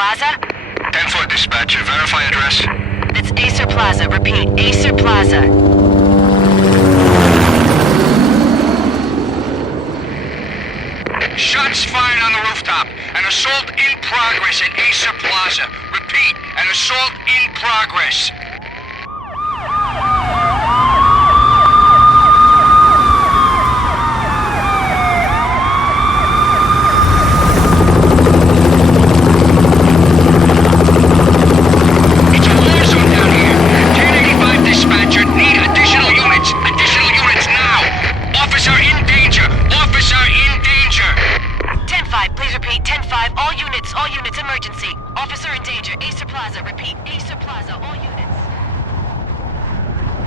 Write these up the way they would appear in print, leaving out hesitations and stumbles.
Plaza? 10-4 dispatcher. Verify address. It's Acer Plaza. Repeat, Acer Plaza. Shots fired on the rooftop. An assault in progress at Acer Plaza. Repeat, an assault in progress. It's a war zone down here. 1085 dispatcher. Need additional units. Additional units now. Officer in danger. Officer in danger. 10-5, please repeat. 10-5, all units, emergency. Officer in danger. Acer Plaza. Repeat, Acer Plaza, all units.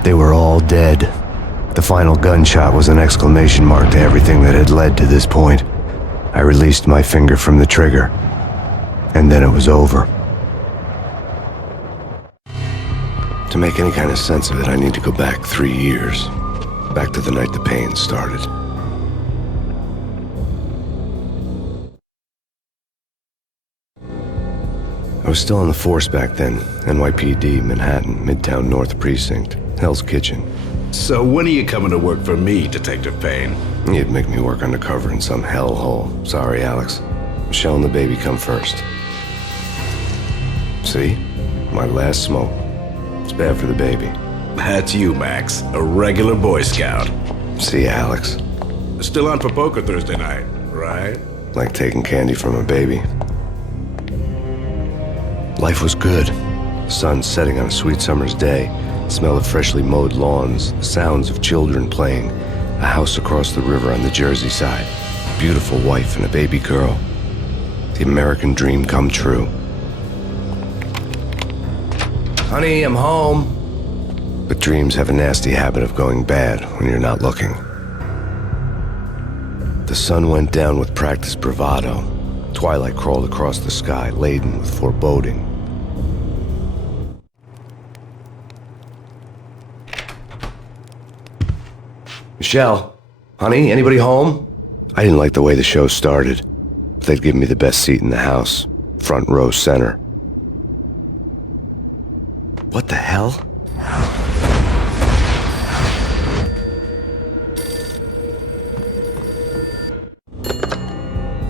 They were all dead. The final gunshot was an exclamation mark to everything that had led to this point. I released my finger from the trigger, and then it was over. To make any kind of sense of it, I need to go back 3 years. Back to the night the Payne started. I was still on the force back then. NYPD, Manhattan, Midtown North Precinct, Hell's Kitchen. So when are you coming to work for me, Detective Payne? You'd make me work undercover in some hellhole. Sorry, Alex. Michelle and the baby come first. See? My last smoke. It's bad for the baby. That's you, Max. A regular Boy Scout. See, Alex. Still on for poker Thursday night, right? Like taking candy from a baby. Life was good. The sun setting on a sweet summer's day. The smell of freshly mowed lawns. The sounds of children playing. A house across the river on the Jersey side. Beautiful wife and a baby girl. The American dream come true. Honey, I'm home. But dreams have a nasty habit of going bad when you're not looking. The sun went down with practiced bravado. Twilight crawled across the sky, laden with foreboding. Michelle, honey, anybody home? I didn't like the way the show started. They'd give me the best seat in the house, front row center. What the hell?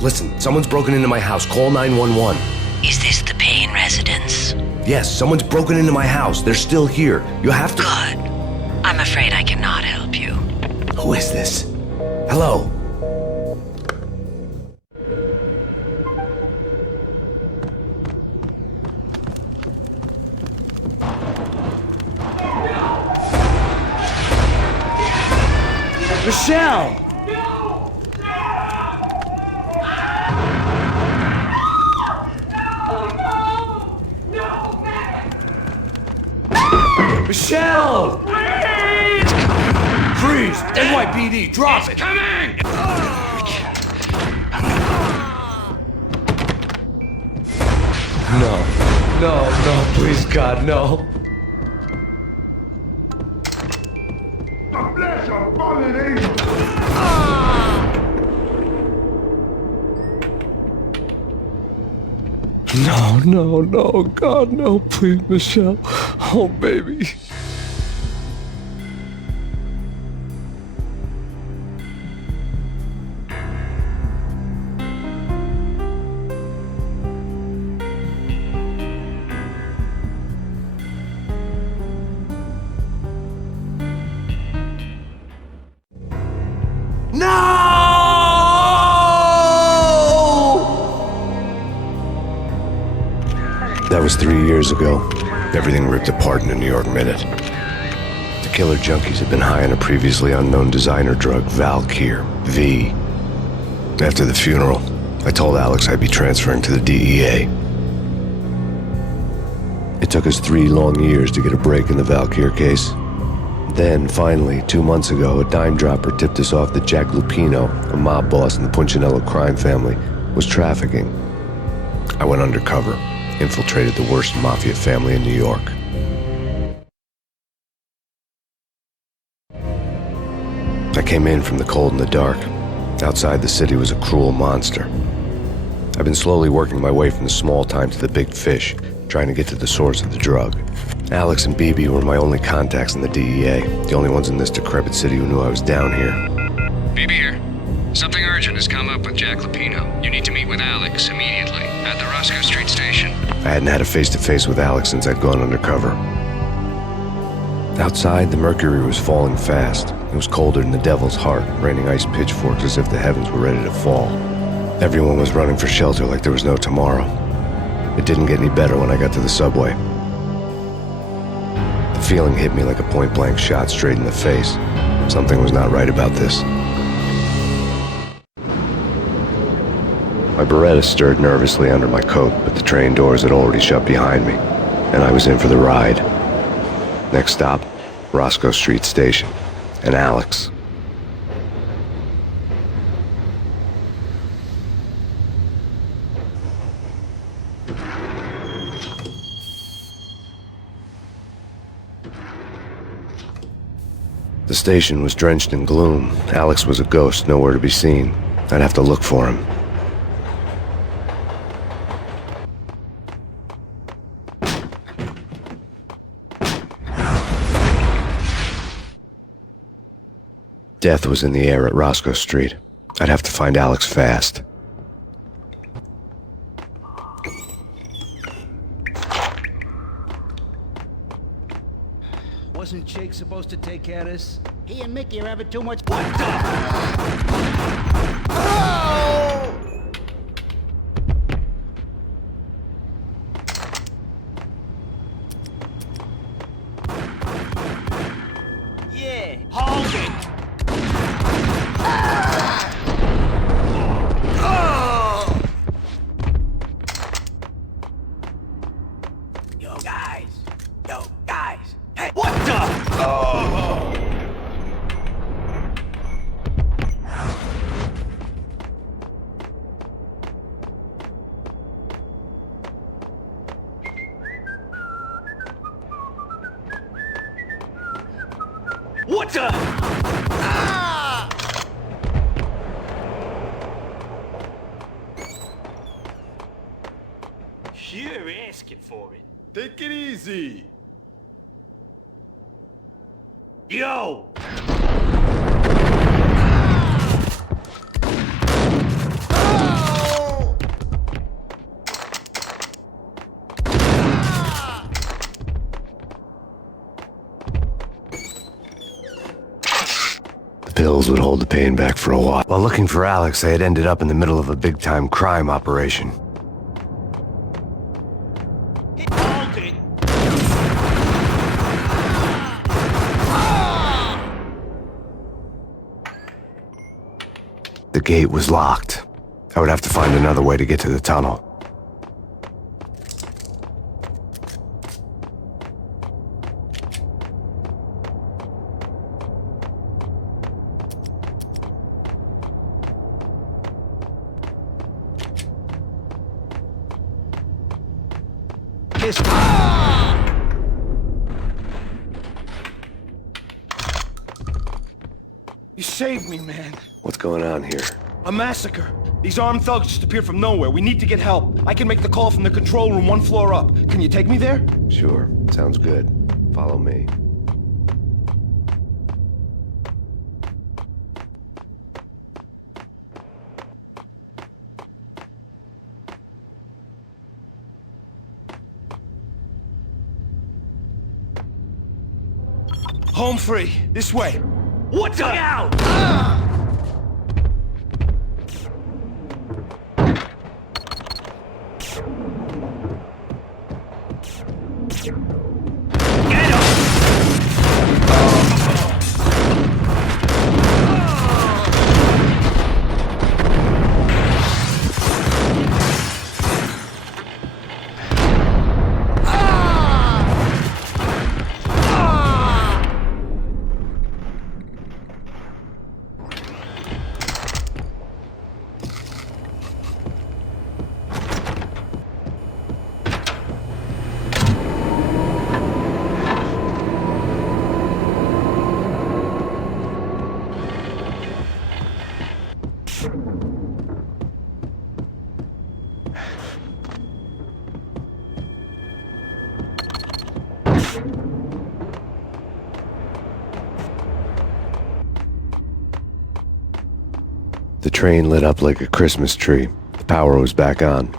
Listen, someone's broken into my house. Call 911. Is this the Payne residence? Yes, someone's broken into my house. They're still here. You have to... Good. I'm afraid I cannot help you. Who is this? Hello? Michelle! Michelle! Please! Freeze! NYPD, drop it! Coming! No, please, God, no. No, God, no, please, Michelle. Oh, baby. That was 3 years ago. Everything ripped apart in a New York minute. The killer junkies had been high on a previously unknown designer drug, Valkyr, V. After the funeral, I told Alex I'd be transferring to the DEA. It took us 3 long years to get a break in the Valkyr case. Then, finally, 2 months ago, a dime dropper tipped us off that Jack Lupino, a mob boss in the Punchinello crime family, was trafficking. I went undercover. Infiltrated the worst mafia family in New York. I came in from the cold and the dark. Outside the city was a cruel monster. I've been slowly working my way from the small time to the big fish, trying to get to the source of the drug. Alex and BB were my only contacts in the DEA, the only ones in this decrepit city who knew I was down here. BB here. Something urgent has come up with Jack Lupino. You need to meet with Alex immediately at the Roscoe Street station. I hadn't had a face-to-face with Alex since I'd gone undercover. Outside, the mercury was falling fast. It was colder than the devil's heart, raining ice pitchforks as if the heavens were ready to fall. Everyone was running for shelter like there was no tomorrow. It didn't get any better when I got to the subway. The feeling hit me like a point-blank shot straight in the face. Something was not right about this. My Beretta stirred nervously under my coat, but the train doors had already shut behind me, and I was in for the ride. Next stop, Roscoe Street Station, and Alex. The station was drenched in gloom. Alex was a ghost, nowhere to be seen. I'd have to look for him. Death was in the air at Roscoe Street. I'd have to find Alex fast. Wasn't Jake supposed to take care of this? He and Mickey are having too much. What the? Oh! Yeah, hold it! Yo, guys! Hey, what the? Oh! What the? Ah! You're asking for it. Take it easy. Yo! The pills would hold the pain back for a while. While looking for Alex, I had ended up in the middle of a big-time crime operation. Hold it! The gate was locked. I would have to find another way to get to the tunnel. Kiss. You saved me, man. What's going on here? A massacre. These armed thugs just appeared from nowhere. We need to get help. I can make the call from the control room 1 floor up. Can you take me there? Sure, sounds good. Follow me. Home free. This way. What the? Out! Get him! The train lit up like a Christmas tree. The power was back on.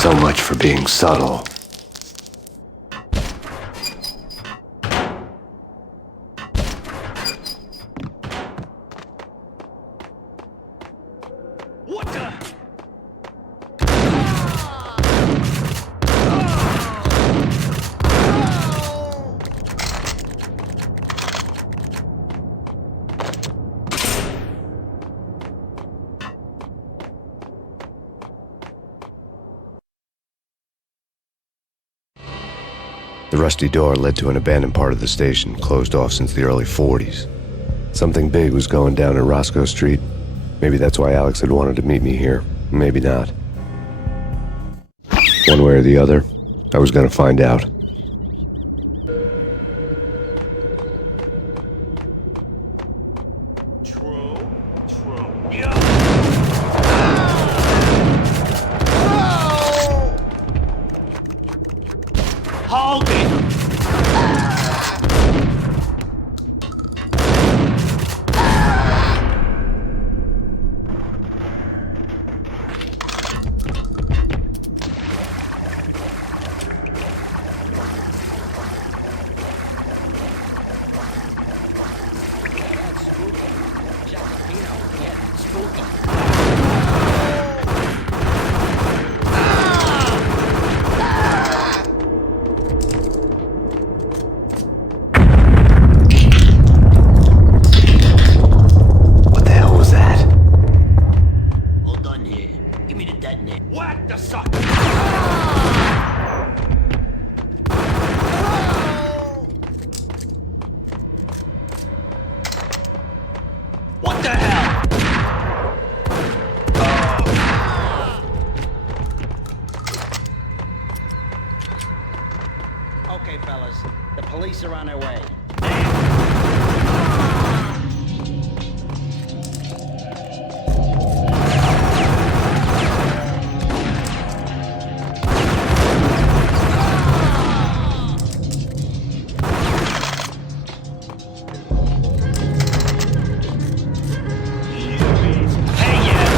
So much for being subtle. What the? The rusty door led to an abandoned part of the station, closed off since the early 40s. Something big was going down at Roscoe Street. Maybe that's why Alex had wanted to meet me here. Maybe not. One way or the other, I was gonna find out. Hold it! What the hell was that? Hold on here. Give me the detonator. Whack the sucker! What the hell? Okay, fellas. The police are on their way. Hey, yeah!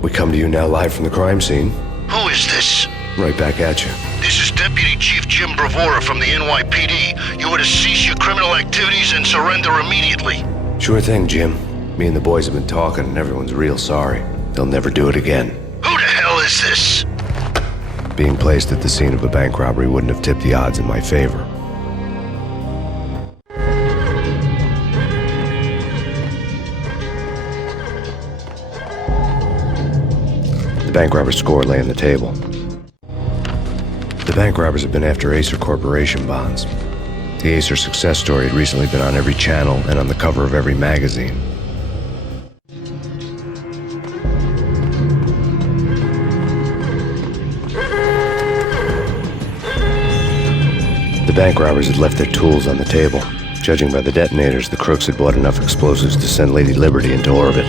We come to you now live from the crime scene. Who is this? Right back at you. This is Deputy Chief Jim Bravura from the NYPD. You are to cease your criminal activities and surrender immediately. Sure thing, Jim. Me and the boys have been talking and everyone's real sorry. They'll never do it again. Who the hell is this? Being placed at the scene of a bank robbery wouldn't have tipped the odds in my favor. The bank robber's score lay on the table. The bank robbers have been after Acer Corporation bonds. The Acer success story had recently been on every channel and on the cover of every magazine. The bank robbers had left their tools on the table. Judging by the detonators, the crooks had bought enough explosives to send Lady Liberty into orbit.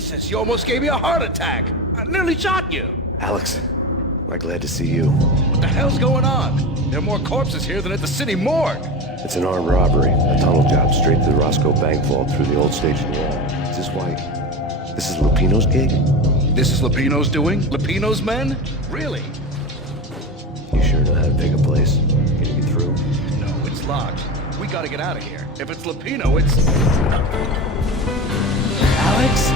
Jesus, you almost gave me a heart attack. I nearly shot you. Alex, am I glad to see you. What the hell's going on? There are more corpses here than at the city morgue. It's an armed robbery, a tunnel job straight to the Roscoe Bank vault through the old station wall. Is this why? This is Lupino's gig? This is Lupino's doing? Lupino's men? Really? You sure know how to pick a place? Can you get through? No, it's locked. We gotta get out of here. If it's Lupino, it's... Alex?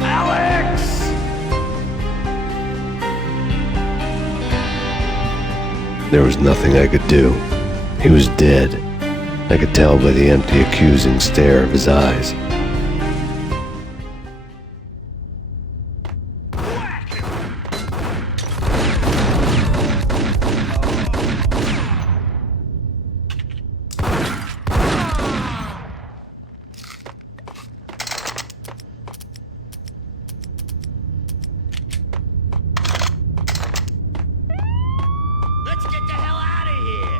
Alex! There was nothing I could do. He was dead. I could tell by the empty, accusing stare of his eyes. Let's get the hell out of here!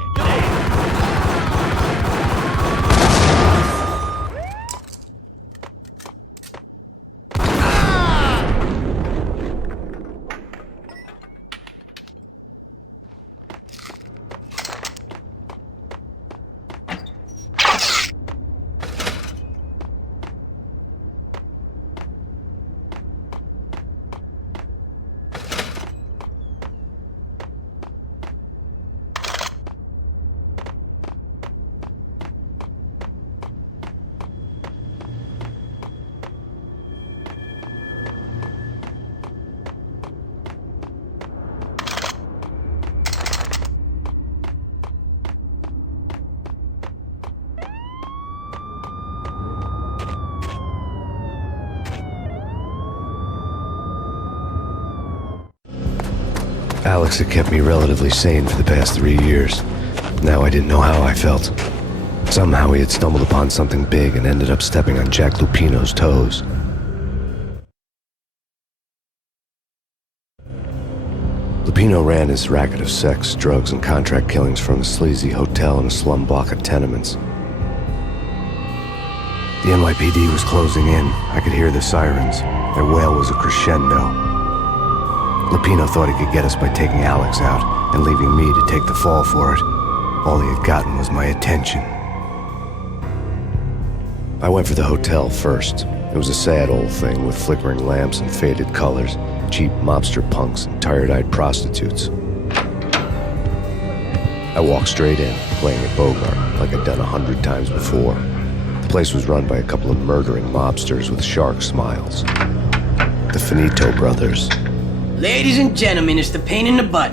Alex had kept me relatively sane for the past 3 years. Now I didn't know how I felt. Somehow he had stumbled upon something big and ended up stepping on Jack Lupino's toes. Lupino ran his racket of sex, drugs, and contract killings from a sleazy hotel in a slum block of tenements. The NYPD was closing in. I could hear the sirens. Their wail was a crescendo. Lupino thought he could get us by taking Alex out and leaving me to take the fall for it. All he had gotten was my attention. I went for the hotel first. It was a sad old thing with flickering lamps and faded colors, cheap mobster punks and tired-eyed prostitutes. I walked straight in, playing at Bogart like I'd done 100 times before. The place was run by a couple of murdering mobsters with shark smiles. The Finito brothers. Ladies and gentlemen, it's the pain in the butt.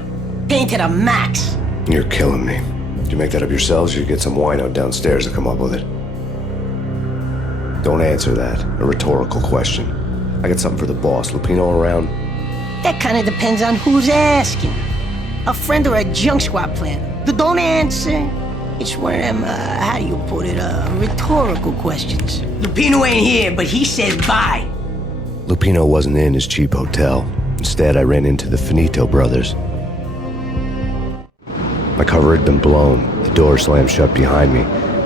Pain to the max. You're killing me. Did you make that up yourselves, or you get some wino downstairs to come up with it? Don't answer that. A rhetorical question. I got something for the boss. Lupino around? That kind of depends on who's asking. A friend or a junk squad plan. Don't answer. It's one of them, how do you put it, rhetorical questions. Lupino ain't here, but he said bye. Lupino wasn't in his cheap hotel. Instead, I ran into the Finito brothers. My cover had been blown, the door slammed shut behind me,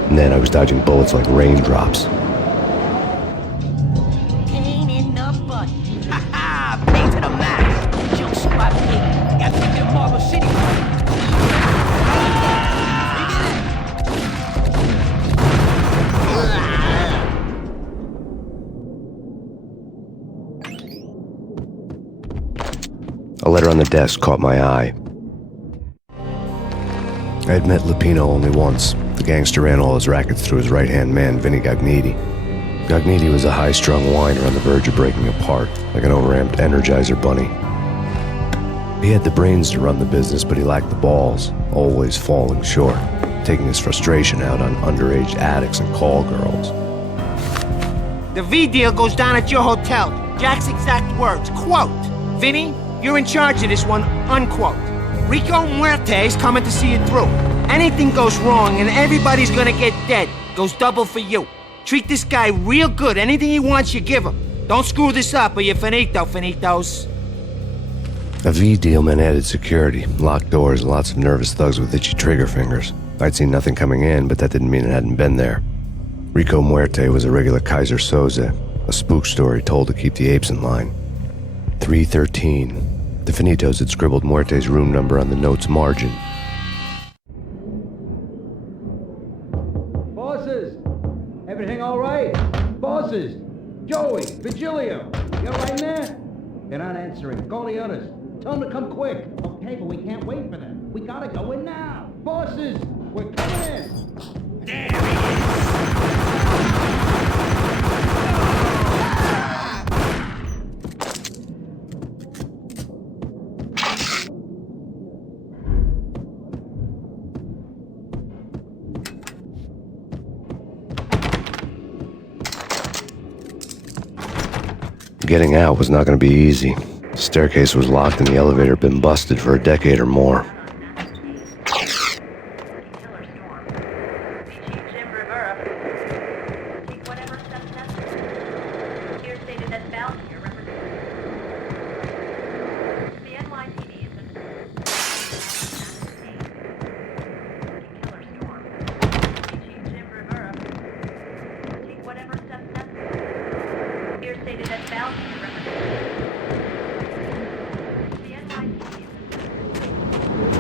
and then I was dodging bullets like raindrops. Pain in the butt. Ha ha! Pain to the max. Junk squad pig. Got to get to Marble City. A letter on the desk caught my eye. I had met Lupino only once. The gangster ran all his rackets through his right-hand man, Vinny Gagniti. Gagniti was a high-strung whiner on the verge of breaking apart, like an overamped Energizer bunny. He had the brains to run the business, but he lacked the balls, always falling short, taking his frustration out on underage addicts and call girls. The V deal goes down at your hotel. Jack's exact words, quote, "Vinny, you're in charge of this one," unquote. Rico Muerte's coming to see it through. Anything goes wrong and everybody's gonna get dead. Goes double for you. Treat this guy real good. Anything he wants, you give him. Don't screw this up or you're finito, finitos. A V deal meant added security, locked doors, and lots of nervous thugs with itchy trigger fingers. I'd seen nothing coming in, but that didn't mean it hadn't been there. Rico Muerte was a regular Kaiser Soze, a spook story told to keep the apes in line. 313. The Finitos had scribbled Muerte's room number on the note's margin. Bosses! Everything all right? Bosses! Joey! Vigilio! You all right in there? They're not answering. Call the others. Tell them to come quick. Okay, but we can't wait for them. We gotta go in now. Bosses! We're coming in! There he is! Getting out was not going to be easy. The staircase was locked and the elevator had been busted for a decade or more.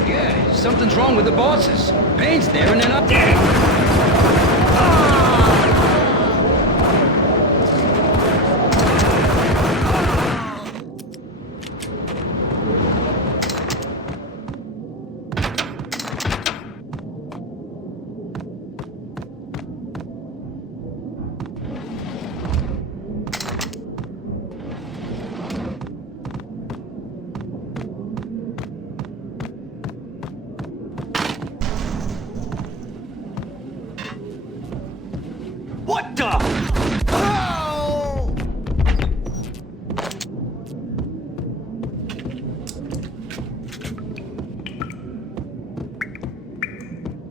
Yeah, something's wrong with the bosses. Payne's there and they're not there. What the?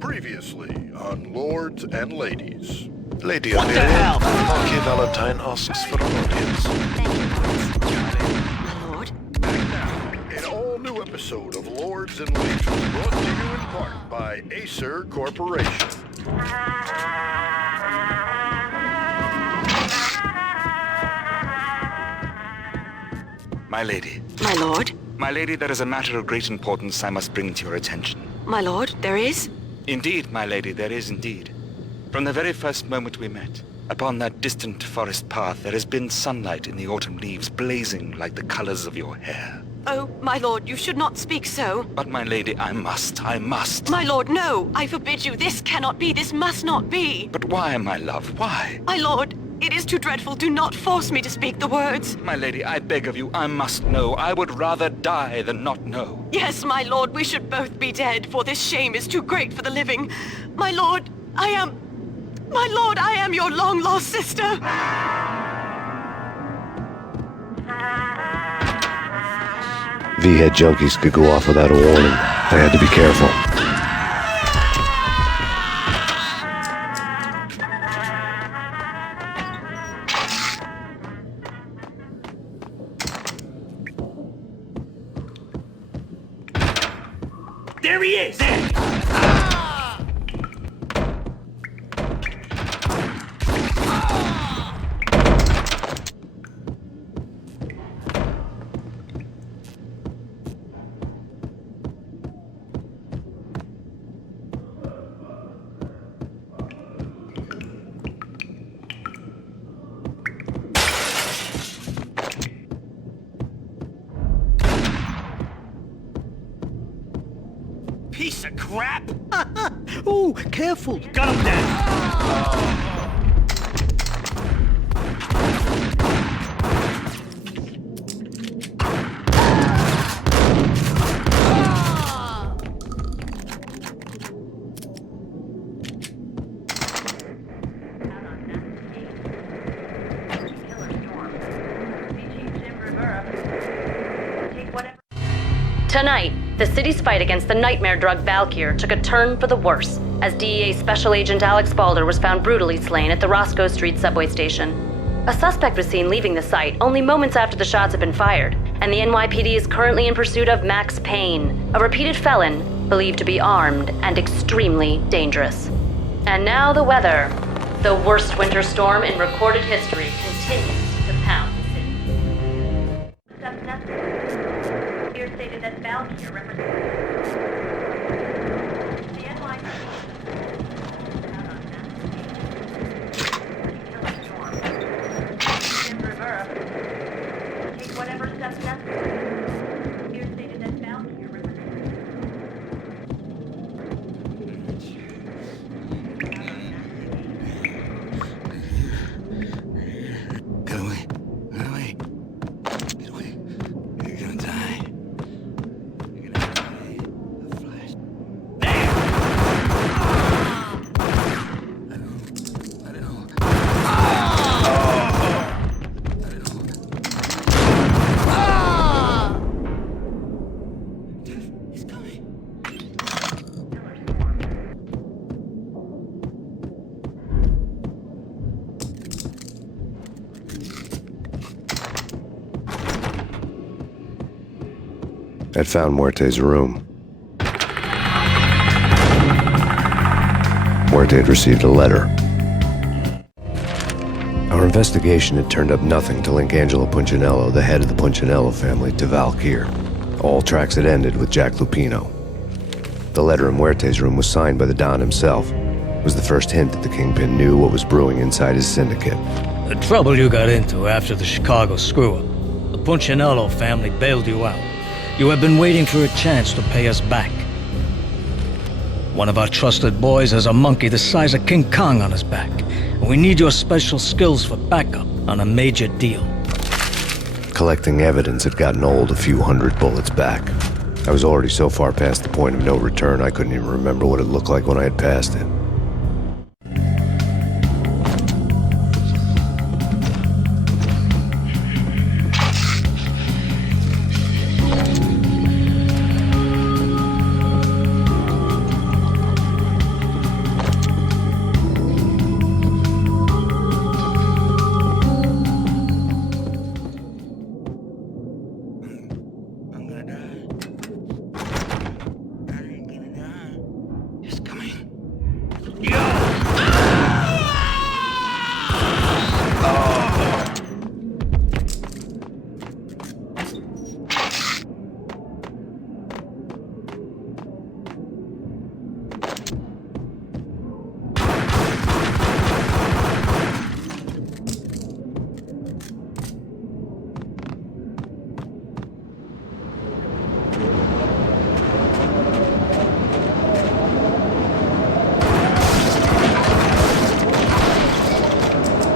Previously on Lords and Ladies. Lady What the hell? Marquis Valentine asks for an audience. My lord. An all-new episode of Lords and Ladies brought to you in part by Acer Corporation. My lady. My lord. My lady, there is a matter of great importance I must bring to your attention. My lord, there is? Indeed, my lady, there is indeed. From the very first moment we met, upon that distant forest path, there has been sunlight in the autumn leaves blazing like the colors of your hair. Oh, my lord, you should not speak so. But, my lady, I must. My lord, no! I forbid you. This cannot be. This must not be. But why, my love, why? My lord, it is too dreadful. Do not force me to speak the words. My lady, I beg of you, I must know. I would rather die than not know. Yes, my lord, we should both be dead, for this shame is too great for the living. My lord, I am your long-lost sister. V-head junkies could go off without a warning. I had to be careful. There he is! There! Piece of crap! Ooh, careful. Gun him down! Tonight, the city's fight against the nightmare drug Valkyr took a turn for the worse, as DEA Special Agent Alex Balder was found brutally slain at the Roscoe Street subway station. A suspect was seen leaving the site only moments after the shots had been fired, and the NYPD is currently in pursuit of Max Payne, a repeated felon believed to be armed and extremely dangerous. And now the weather. The worst winter storm in recorded history continues I'd found Muerte's room. Muerte had received a letter. Our investigation had turned up nothing to link Angelo Punchinello, the head of the Punchinello family, to Valkyr. All tracks had ended with Jack Lupino. The letter in Muerte's room was signed by the Don himself. It was the first hint that the Kingpin knew what was brewing inside his syndicate. The trouble you got into after the Chicago screw-up. The Punchinello family bailed you out. You have been waiting for a chance to pay us back. One of our trusted boys has a monkey the size of King Kong on his back. And we need your special skills for backup on a major deal. Collecting evidence had gotten old a few hundred bullets back. I was already so far past the point of no return I couldn't even remember what it looked like when I had passed it.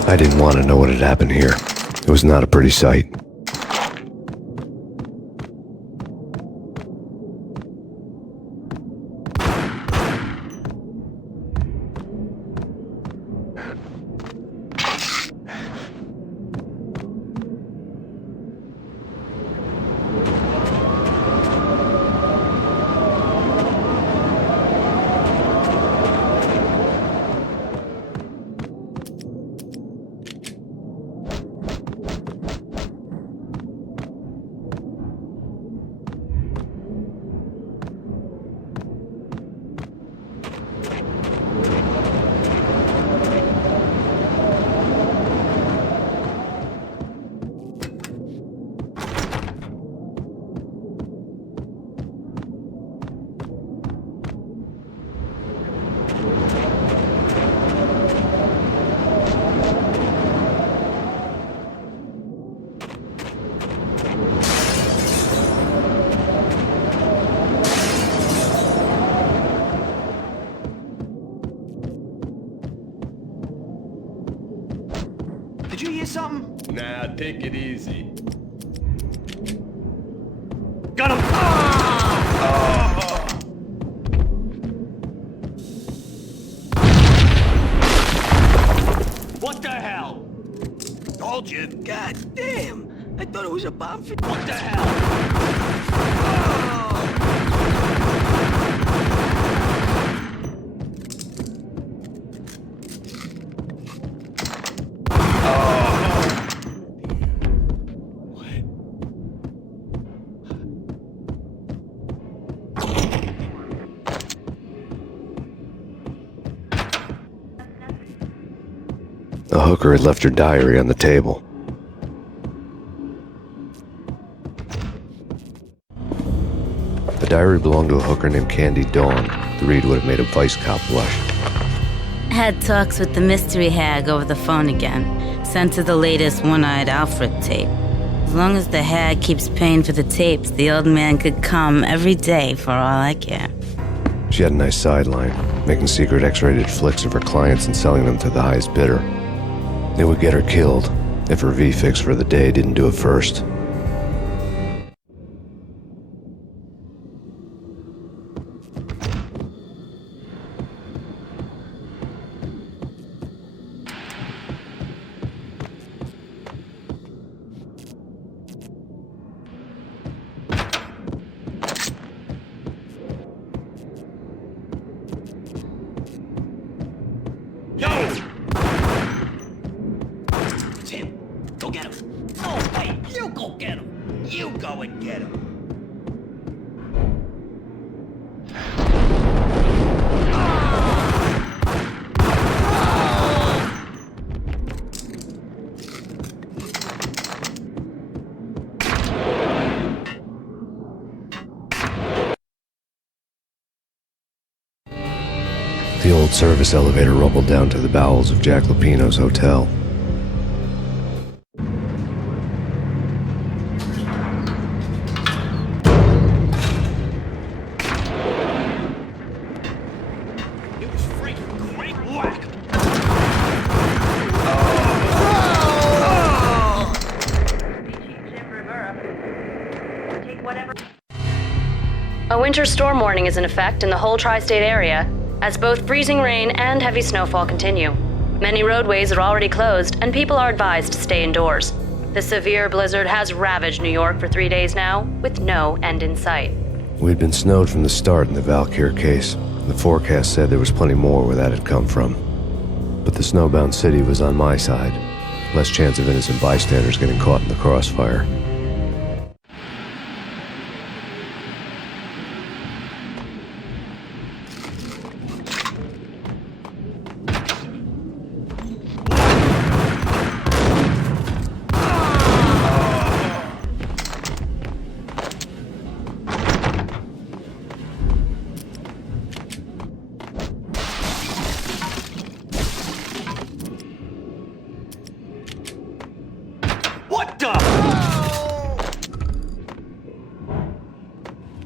I didn't want to know what had happened here. It was not a pretty sight. Did you hear something? Nah, take it easy. Got him! What the hell? Told you. God damn! I thought it was a bomb. What the hell? The hooker had left her diary on the table. The diary belonged to a hooker named Candy Dawn. The read would have made a vice cop blush. Had talks with the mystery hag over the phone again. Sent her the latest One-Eyed Alfred tape. As long as the hag keeps paying for the tapes, the old man could come every day for all I care. She had a nice sideline, making secret X-rated flicks of her clients and selling them to the highest bidder. It would get her killed if her V-fix for the day didn't do it first. Go get him. No, wait, you go get him. You go and get him. The old service elevator rumbled down to the bowels of Jack Lupino's hotel. A winter storm warning is in effect in the whole tri-state area, as both freezing rain and heavy snowfall continue. Many roadways are already closed, and people are advised to stay indoors. The severe blizzard has ravaged New York for 3 days now, with no end in sight. We'd been snowed from the start in the Valkyr case. The forecast said there was plenty more where that had come from. But the snowbound city was on my side. Less chance of innocent bystanders getting caught in the crossfire.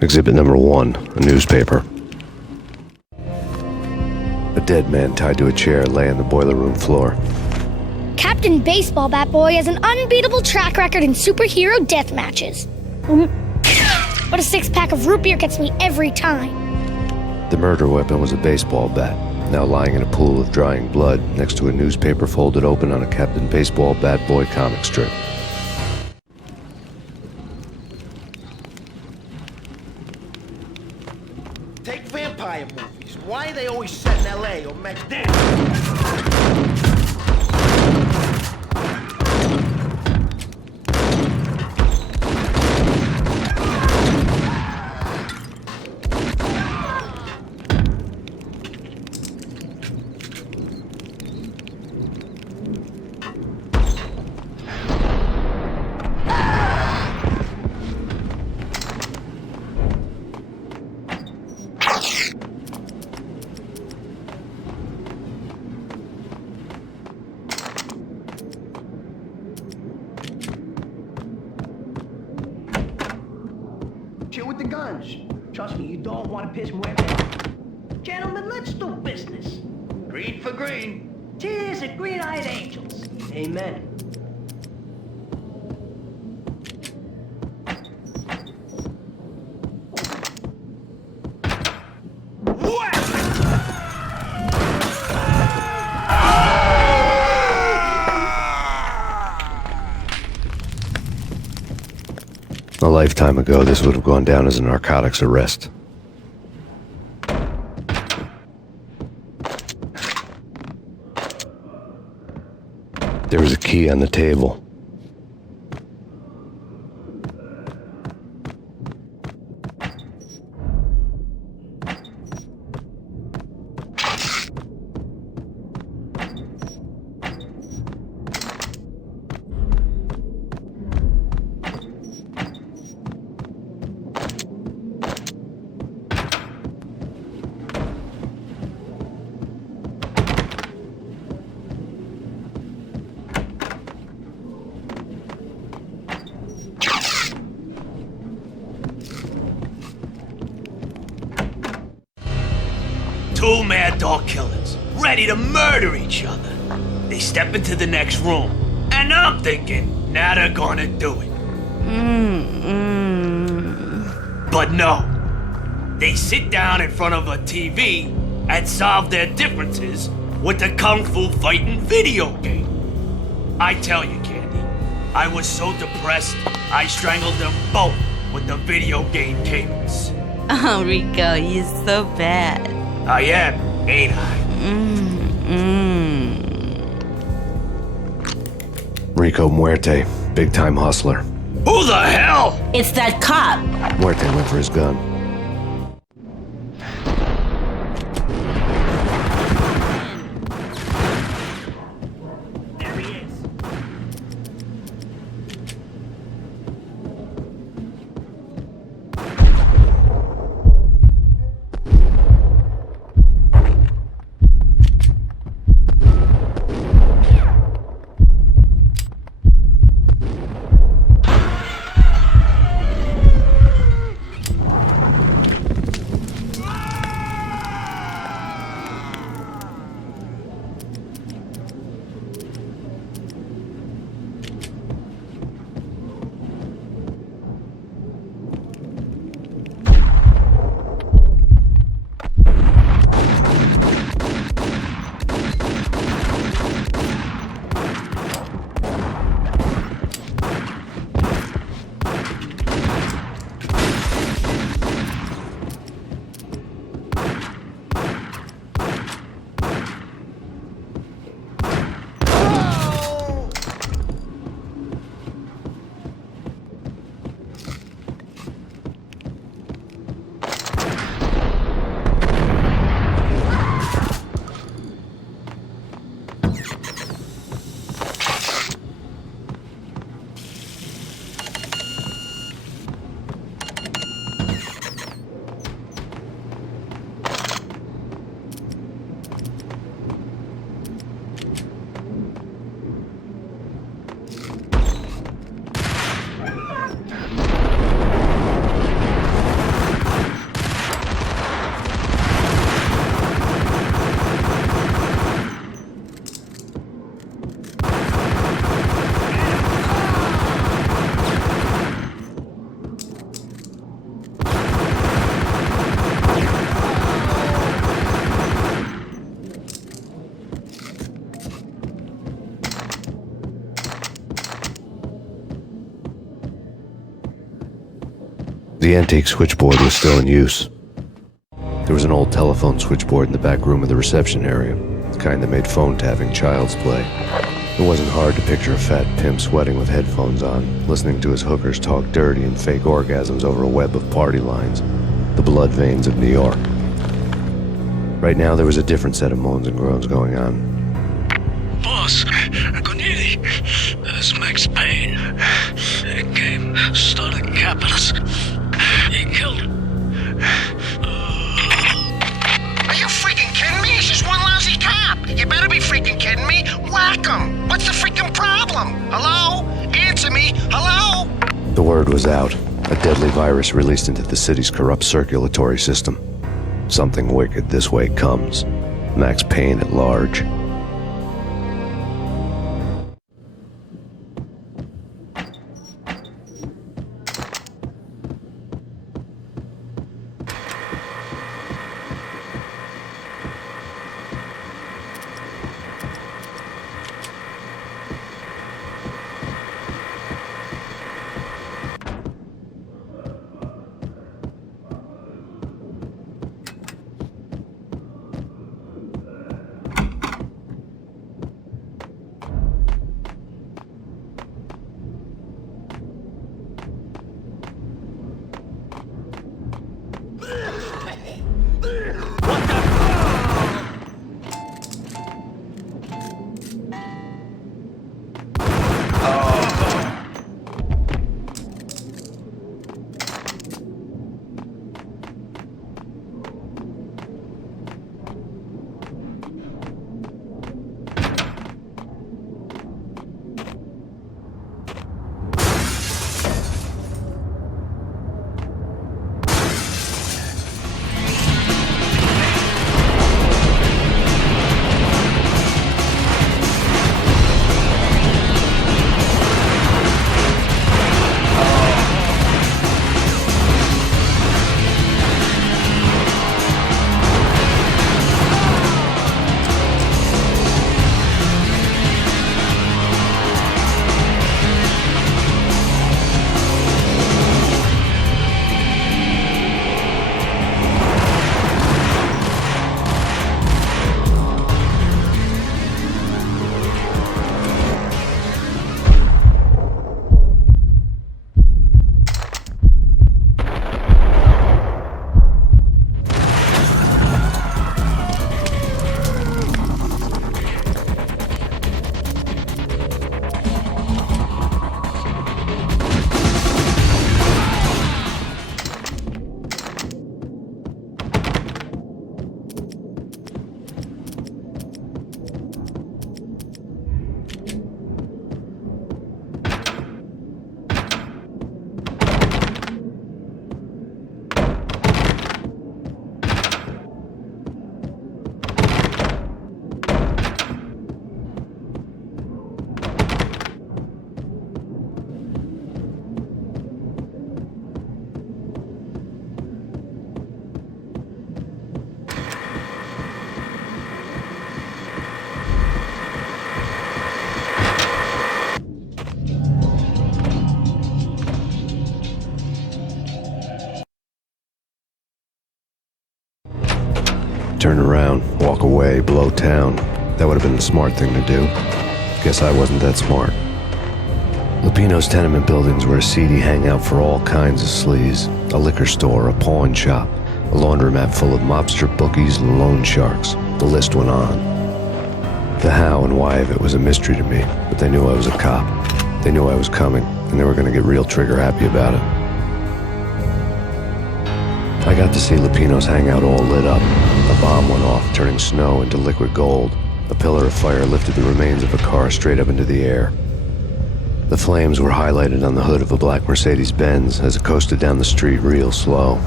Exhibit number 1, a newspaper. A dead man tied to a chair lay on the boiler room floor. Captain Baseball Bat Boy has an unbeatable track record in superhero death matches. But a 6-pack of root beer gets me every time. The murder weapon was a baseball bat, now lying in a pool of drying blood next to a newspaper folded open on a Captain Baseball Bat Boy comic strip. Take vampire movies. Why are they always set in L.A. or Mexico? Chill with the guns. Trust me, you don't want to piss Muerte. Gentlemen, let's do business. Green for green. Tears of green-eyed angels. Amen. A lifetime ago, this would have gone down as a narcotics arrest. There was a key on the table. Two mad dog killers, ready to murder each other. They step into the next room, and I'm thinking, now they're gonna do it. But no. They sit down in front of a TV and solve their differences with the Kung Fu fighting video game. I tell you, Candy, I was so depressed, I strangled them both with the video game cables. Oh, Rico, you're so bad. I am, ain't I? Rico Muerte, big-time hustler. Who the hell? It's that cop. Muerte went for his gun. The antique switchboard was still in use. There was an old telephone switchboard in the back room of the reception area, the kind that made phone tapping child's play. It wasn't hard to picture a fat pimp sweating with headphones on, listening to his hookers talk dirty and fake orgasms over a web of party lines, the blood veins of New York. Right now, there was a different set of moans and groans going on. Boss, Gunidi, it's Max Payne. He came, started capping us. He killed him. Are you freaking kidding me? It's just one lousy cop. You better be freaking kidding me. Whack him. What's the freaking problem? Hello? Answer me. Hello? The word was out. A deadly virus released into the city's corrupt circulatory system. Something wicked this way comes. Max Payne at large. Turn around, walk away, blow town. That would have been the smart thing to do. Guess I wasn't that smart. Lupino's tenement buildings were a seedy hangout for all kinds of sleaze. A liquor store, a pawn shop, a laundromat full of mobster bookies and loan sharks. The list went on. The how and why of it was a mystery to me, but they knew I was a cop. They knew I was coming, and they were going to get real trigger happy about it. I got to see Lupino's hangout all lit up. A bomb went off, turning snow into liquid gold. A pillar of fire lifted the remains of a car straight up into the air. The flames were highlighted on the hood of a black Mercedes-Benz as it coasted down the street real slow,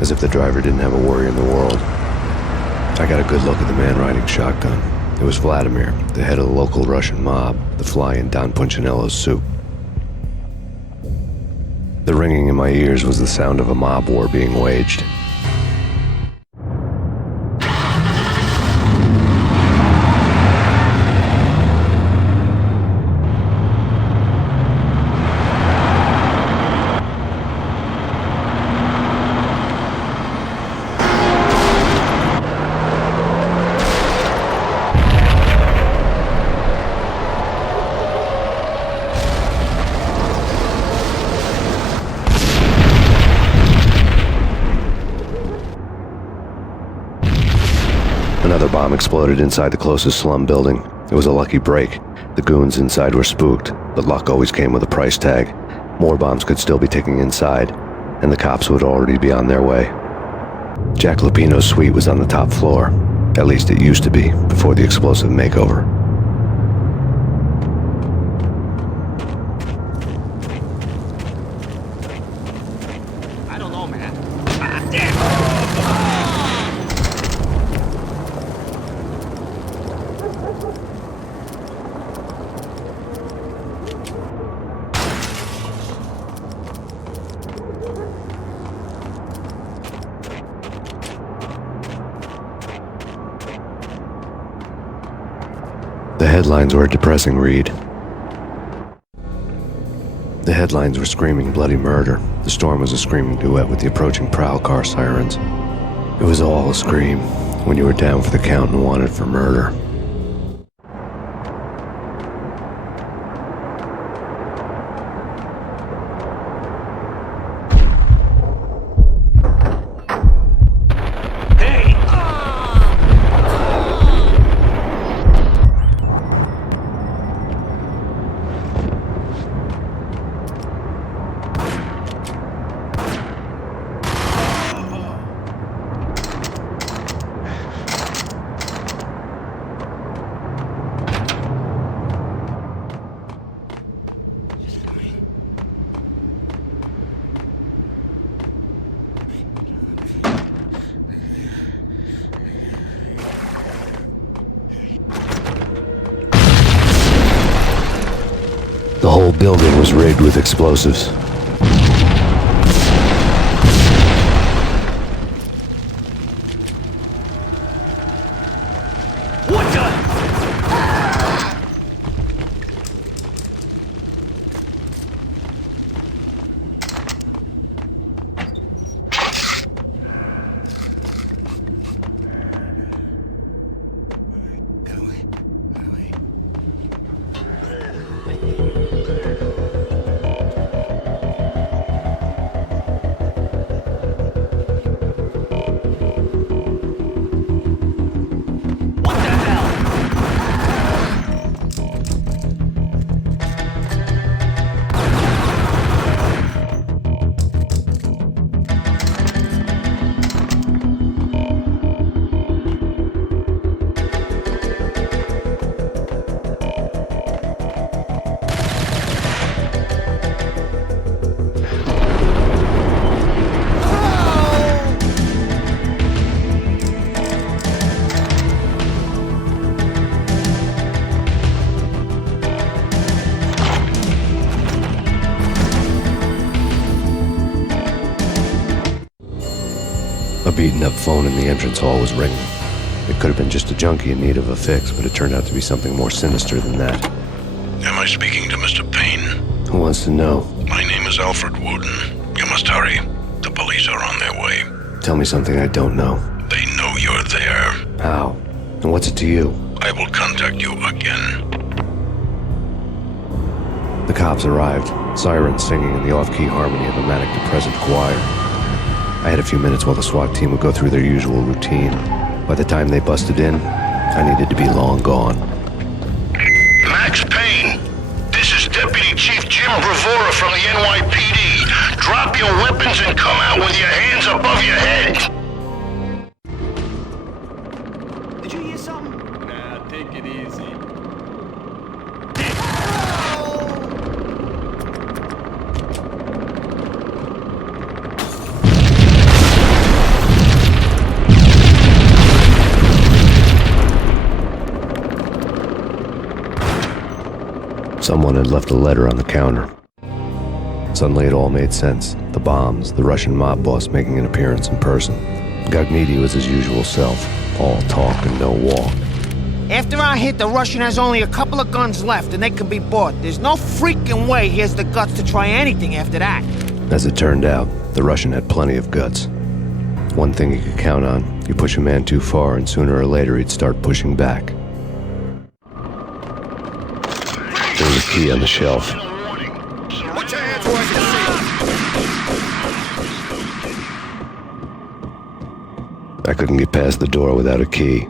as if the driver didn't have a worry in the world. I got a good look at the man riding shotgun. It was Vladimir, the head of the local Russian mob, the fly in Don Punchinello's soup. The ringing in my ears was the sound of a mob war being waged. Another bomb exploded inside the closest slum building. It was a lucky break. The goons inside were spooked, but luck always came with a price tag. More bombs could still be ticking inside, and the cops would already be on their way. Jack Lupino's suite was on the top floor. At least it used to be, before the explosive makeover. I don't know, man. The headlines were a depressing read. The headlines were screaming bloody murder. The storm was a screaming duet with the approaching prowl car sirens. It was all a scream when you were down for the count and wanted for murder. The whole building was rigged with explosives. What the? A beaten-up phone in the entrance hall was ringing. It could have been just a junkie in need of a fix, but it turned out to be something more sinister than that. Am I speaking to Mr. Payne? Who wants to know? My name is Alfred Wooden. You must hurry. The police are on their way. Tell me something I don't know. They know you're there. How? And what's it to you? I will contact you again. The cops arrived, sirens singing in the off-key harmony of a manic depressant choir. I had a few minutes while the SWAT team would go through their usual routine. By the time they busted in, I needed to be long gone. Max Payne, this is Deputy Chief Jim Bravura from the NYPD. Drop your weapons and come out with your hands above your head. Did you hear something? Nah, take it easy. Someone had left a letter on the counter. Suddenly it all made sense. The bombs, the Russian mob boss making an appearance in person. Gagnidi was his usual self, all talk and no walk. After our hit, the Russian has only a couple of guns left and they can be bought. There's no freaking way he has the guts to try anything after that. As it turned out, the Russian had plenty of guts. One thing you could count on, you push a man too far and sooner or later he'd start pushing back. There was a key on the shelf. Put your hands where I can see. I couldn't get past the door without a key.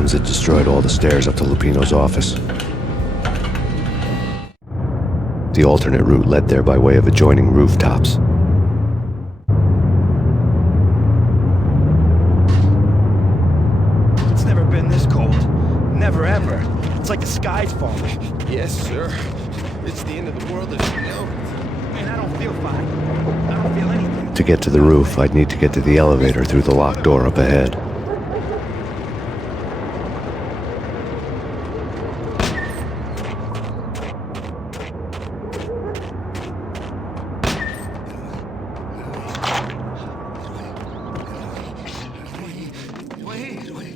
bombs that destroyed all the stairs up to Lupino's office. The alternate route led there by way of adjoining rooftops. It's never been this cold. Never ever. It's like the sky's falling. Yes, sir. It's the end of the world as you know. Man, I don't feel fine. I don't feel anything. To get to the roof, I'd need to get to the elevator through the locked door up ahead.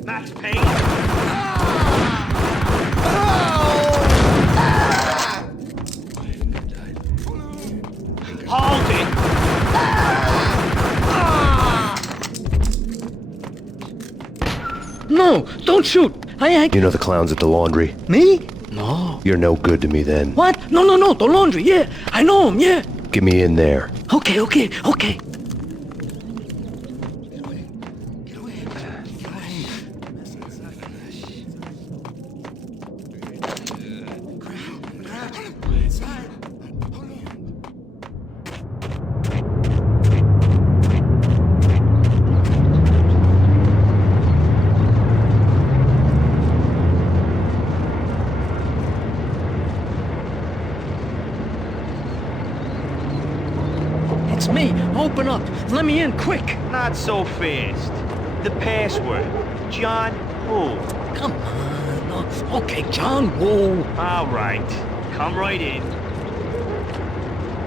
Max Payne. Hold it. No, don't shoot. You know the clowns at the laundry? Me? No. You're no good to me then. What? No, the laundry, yeah. I know him, yeah. Get me in there. Okay. It's me. Open up. Let me in, quick. Not so fast. The password. John Woo. Come on. Okay, John Woo. All right. Come right in.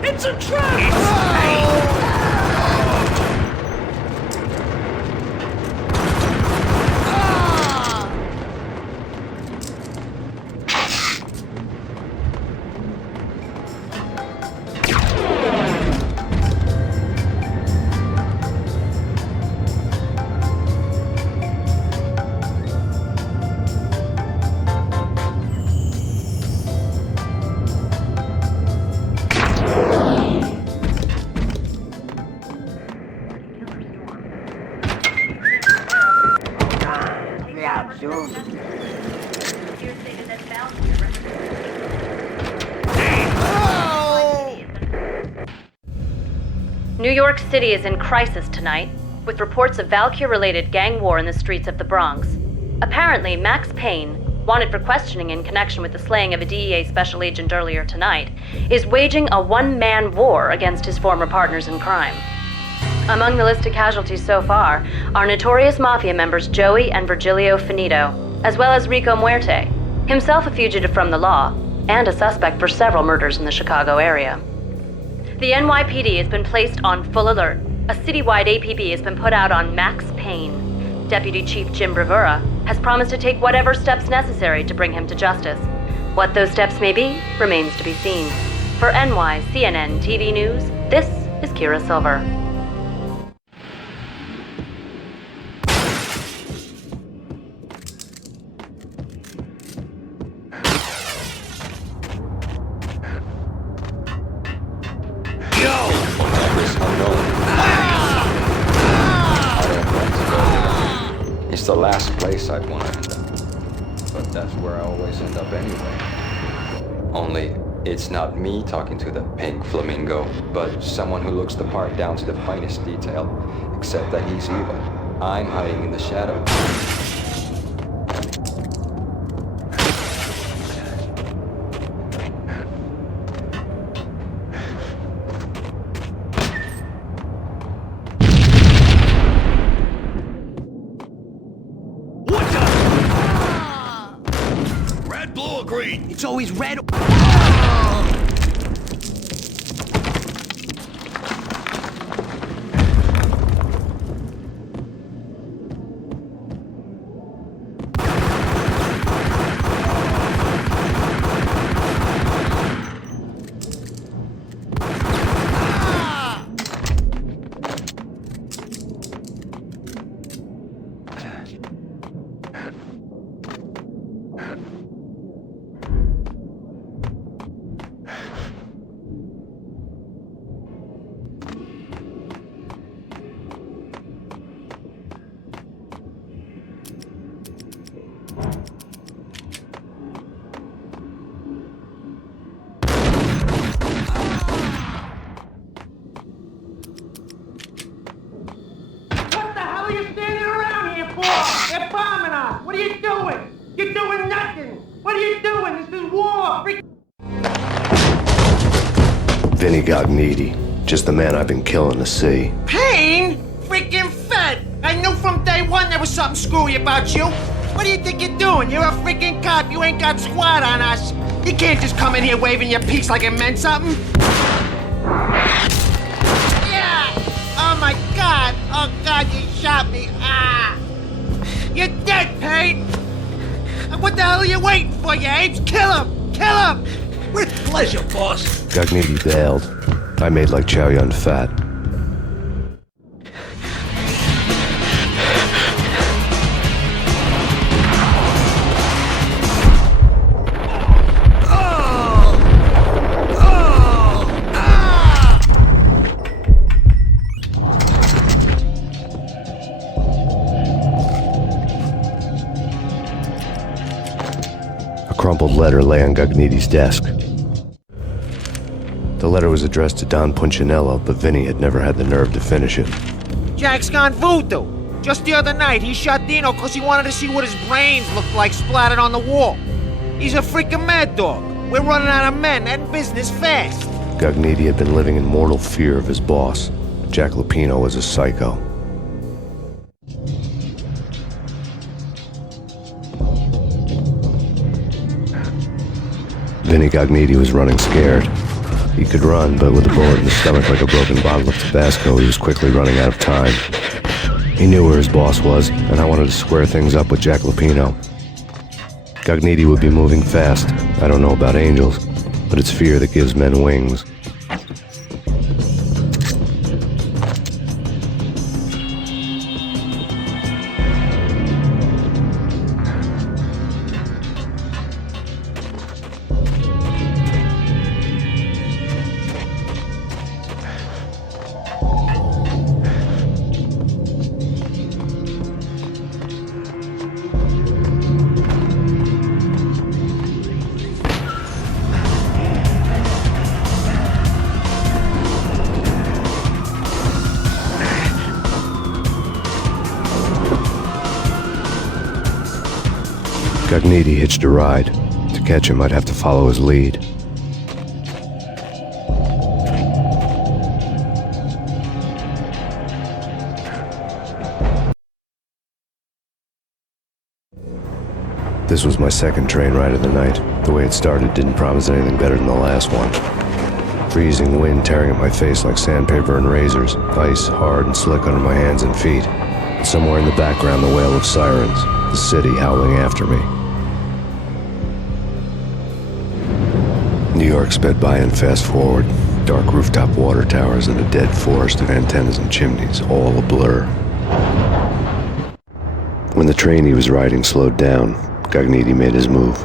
It's a trap! New York City is in crisis tonight, with reports of Valkyr-related gang war in the streets of the Bronx. Apparently, Max Payne, wanted for questioning in connection with the slaying of a DEA special agent earlier tonight, is waging a one-man war against his former partners in crime. Among the listed casualties so far are notorious mafia members Joey and Virgilio Finito, as well as Rico Muerte, himself a fugitive from the law, and a suspect for several murders in the Chicago area. The NYPD has been placed on full alert. A citywide APB has been put out on Max Payne. Deputy Chief Jim Bravura has promised to take whatever steps necessary to bring him to justice. What those steps may be remains to be seen. For NYCNN TV News, this is Kira Silver. It's the last place I'd want to end up. But that's where I always end up anyway. Only, it's not me talking to the pink flamingo, but someone who looks the part down to the finest detail. Except that he's evil. I'm hiding in the shadows. It's always red. Vinny Gognitti, just the man I've been killing to see. Payne? Freaking fed! I knew from day one there was something screwy about you. What do you think you're doing? You're a freaking cop. You ain't got squad on us. You can't just come in here waving your piece like it meant something. Yeah! Oh my God! Oh God, you shot me! Ah! You're dead, Payne! What the hell are you waiting for, you apes? Kill him! Kill him! With pleasure, boss. Gognitti bailed. I made like Chow Yun Fat. A crumpled letter lay on Gognitti's desk. The letter was addressed to Don Punchinello, but Vinny had never had the nerve to finish it. Jack's gone voodoo. Just the other night, he shot Dino because he wanted to see what his brains looked like splattered on the wall. He's a freaking mad dog. We're running out of men and business fast. Gognitti had been living in mortal fear of his boss. Jack Lupino was a psycho. Vinny Gognitti was running scared. He could run, but with a bullet in the stomach like a broken bottle of Tabasco, he was quickly running out of time. He knew where his boss was, and I wanted to square things up with Jack Lupino. Gognitti would be moving fast. I don't know about angels, but it's fear that gives men wings. Gognitti hitched a ride. To catch him, I'd have to follow his lead. This was my second train ride of the night. The way it started didn't promise anything better than the last one. Freezing wind tearing at my face like sandpaper and razors, ice hard and slick under my hands and feet. Somewhere in the background, the wail of sirens, the city howling after me. New York sped by in fast forward. Dark rooftop water towers and a dead forest of antennas and chimneys, all a blur. When the train he was riding slowed down, Gognitti made his move.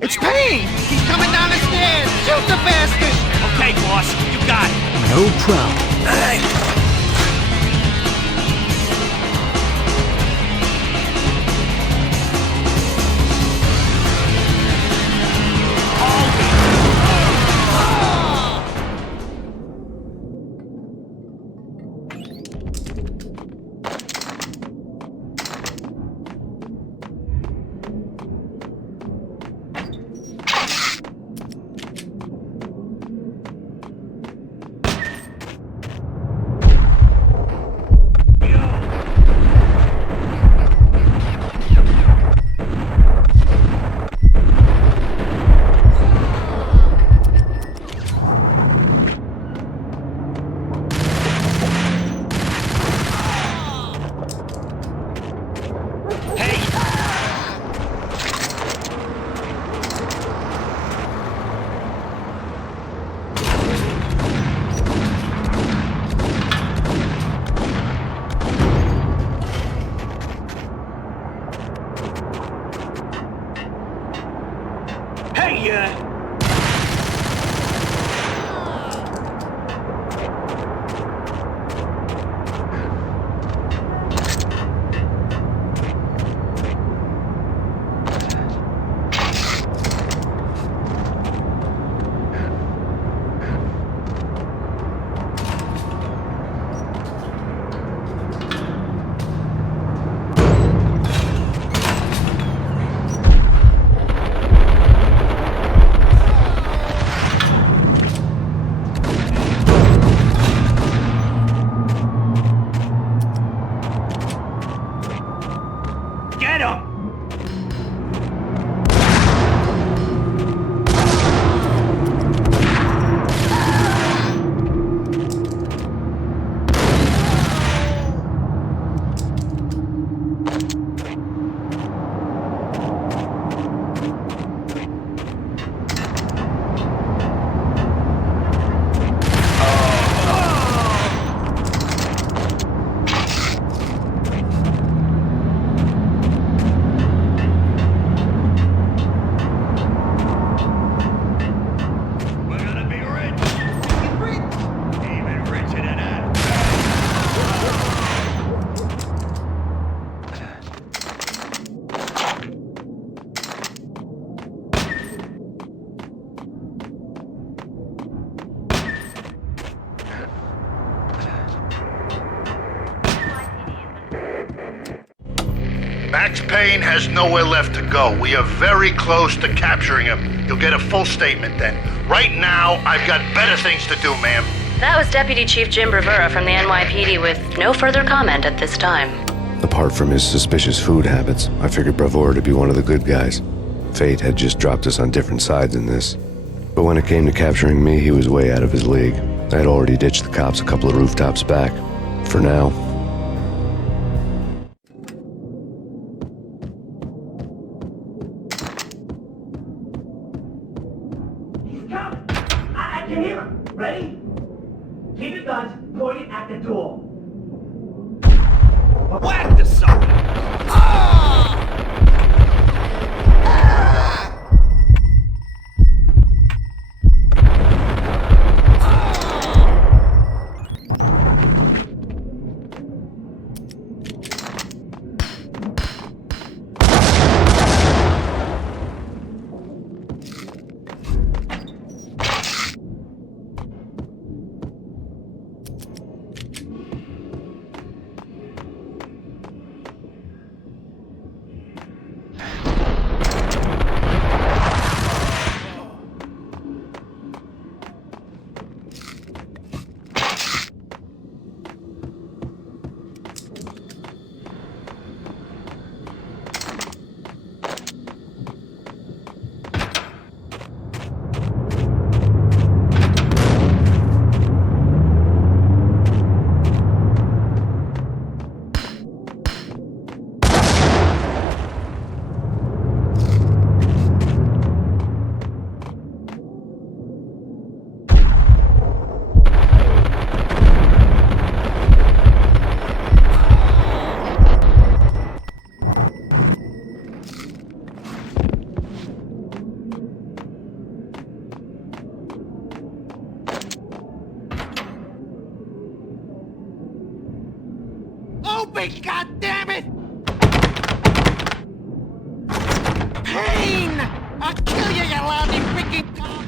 It's Payne! He's coming down the stairs! Shoot the bastard! Okay, boss, you got it. No problem. Hey! Max Payne has nowhere left to go. We are very close to capturing him. You'll get a full statement then. Right now, I've got better things to do, ma'am. That was Deputy Chief Jim Rivera from the NYPD with no further comment at this time. Apart from his suspicious food habits, I figured Bravura to be one of the good guys. Fate had just dropped us on different sides in this. But when it came to capturing me, he was way out of his league. I had already ditched the cops a couple of rooftops back. For now. I can hear him. Ready? Keep your guns pointed at the door. Whack the sucker! Open, goddammit! Payne! I'll kill you, you lousy freaking cop!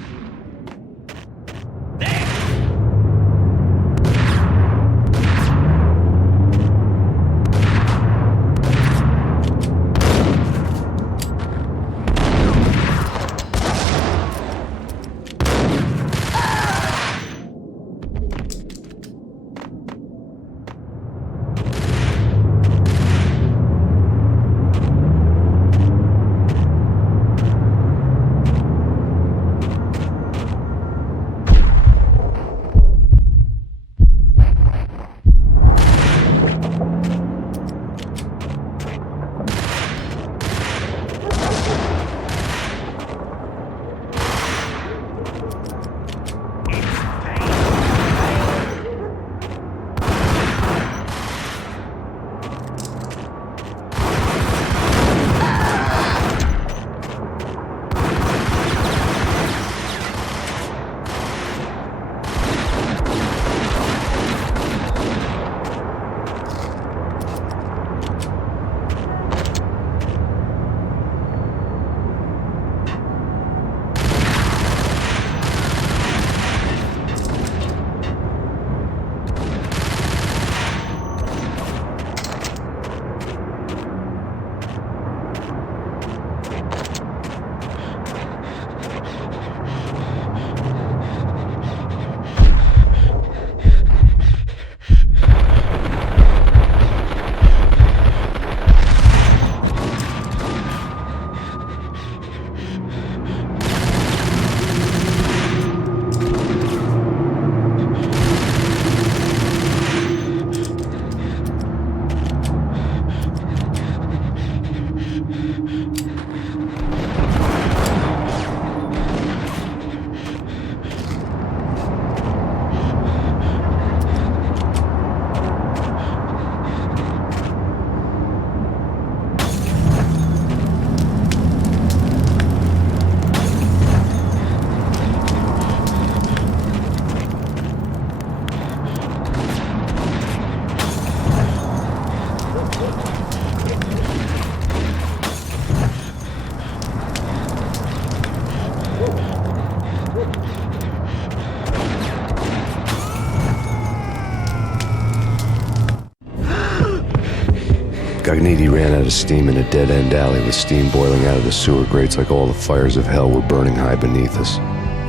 Cogniti ran out of steam in a dead-end alley with steam boiling out of the sewer grates like all the fires of hell were burning high beneath us.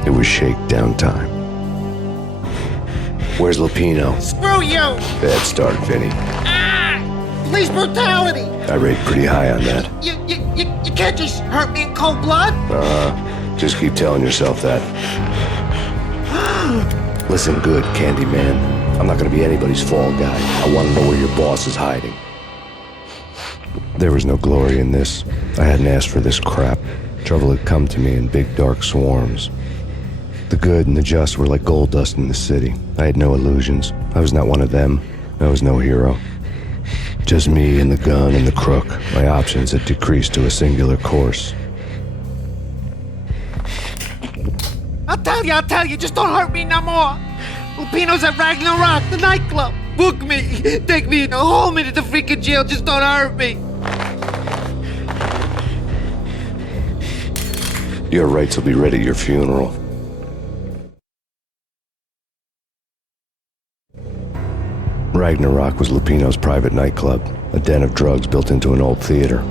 It was shakedown time. Where's Lupino? Screw you! Bad start, Vinny. Police brutality! I rate pretty high on that. You can't just hurt me in cold blood? Just keep telling yourself that. Listen good, Candyman. I'm not gonna be anybody's fall guy. I want to know where your boss is hiding. There was no glory in this. I hadn't asked for this crap. Trouble had come to me in big dark swarms. The good and the just were like gold dust in the city. I had no illusions. I was not one of them. I was no hero. Just me and the gun and the crook. My options had decreased to a singular course. I'll tell you, just don't hurt me no more. Lupino's at Ragnarok, the nightclub. Book me, take me in a whole minute to freaking jail, just don't hurt me. Your rights will be ready at your funeral. Ragnarok was Lupino's private nightclub, a den of drugs built into an old theater.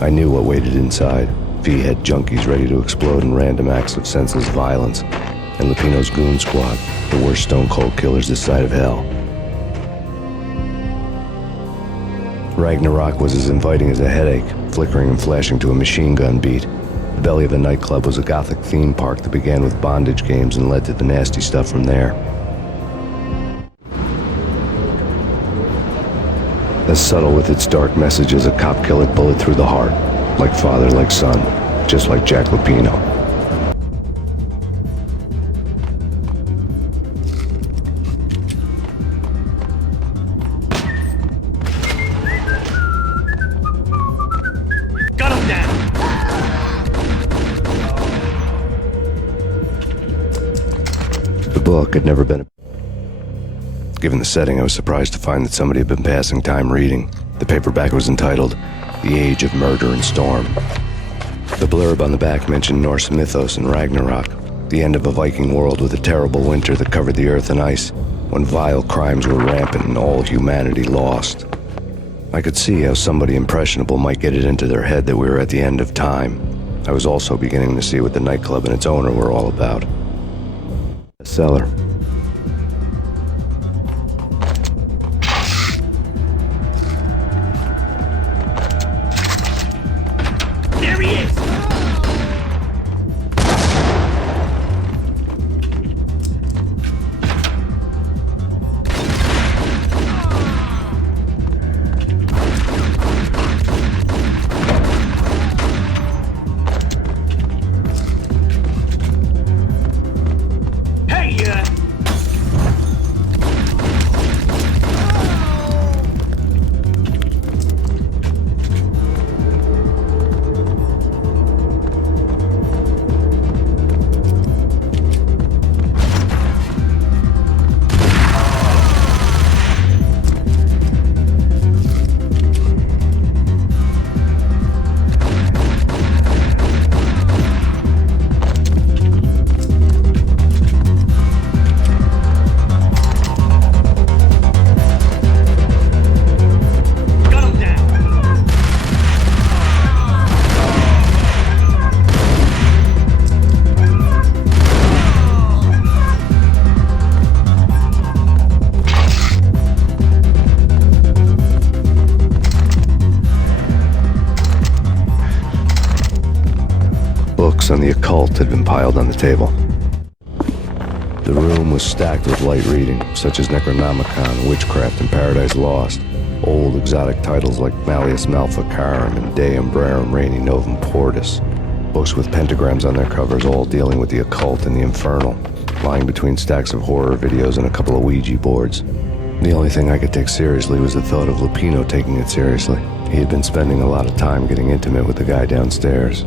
I knew what waited inside. V-head junkies ready to explode in random acts of senseless violence, and Lupino's goon squad, the worst stone-cold killers this side of hell. Ragnarok was as inviting as a headache, flickering and flashing to a machine gun beat. The belly of the nightclub was a gothic theme park that began with bondage games and led to the nasty stuff from there. As subtle with its dark message as a cop-killer bullet through the heart. Like father, like son, just like Jack Lupino. Gun him down! The book had never been... Given the setting, I was surprised to find that somebody had been passing time reading. The paperback was entitled The Age of Murder and Storm. The blurb on the back mentioned Norse mythos and Ragnarok, the end of a Viking world with a terrible winter that covered the earth in ice, when vile crimes were rampant and all humanity lost. I could see how somebody impressionable might get it into their head that we were at the end of time. I was also beginning to see what the nightclub and its owner were all about. A cellar. There he is! Hey, Books on the occult had been piled on the table. The room was stacked with light reading, such as Necronomicon, Witchcraft, and Paradise Lost. Old exotic titles like Malleus Maleficarum and De Umbrarum Reini Novum Portus. Books with pentagrams on their covers, all dealing with the occult and the infernal, lying between stacks of horror videos and a couple of Ouija boards. The only thing I could take seriously was the thought of Lupino taking it seriously. He had been spending a lot of time getting intimate with the guy downstairs.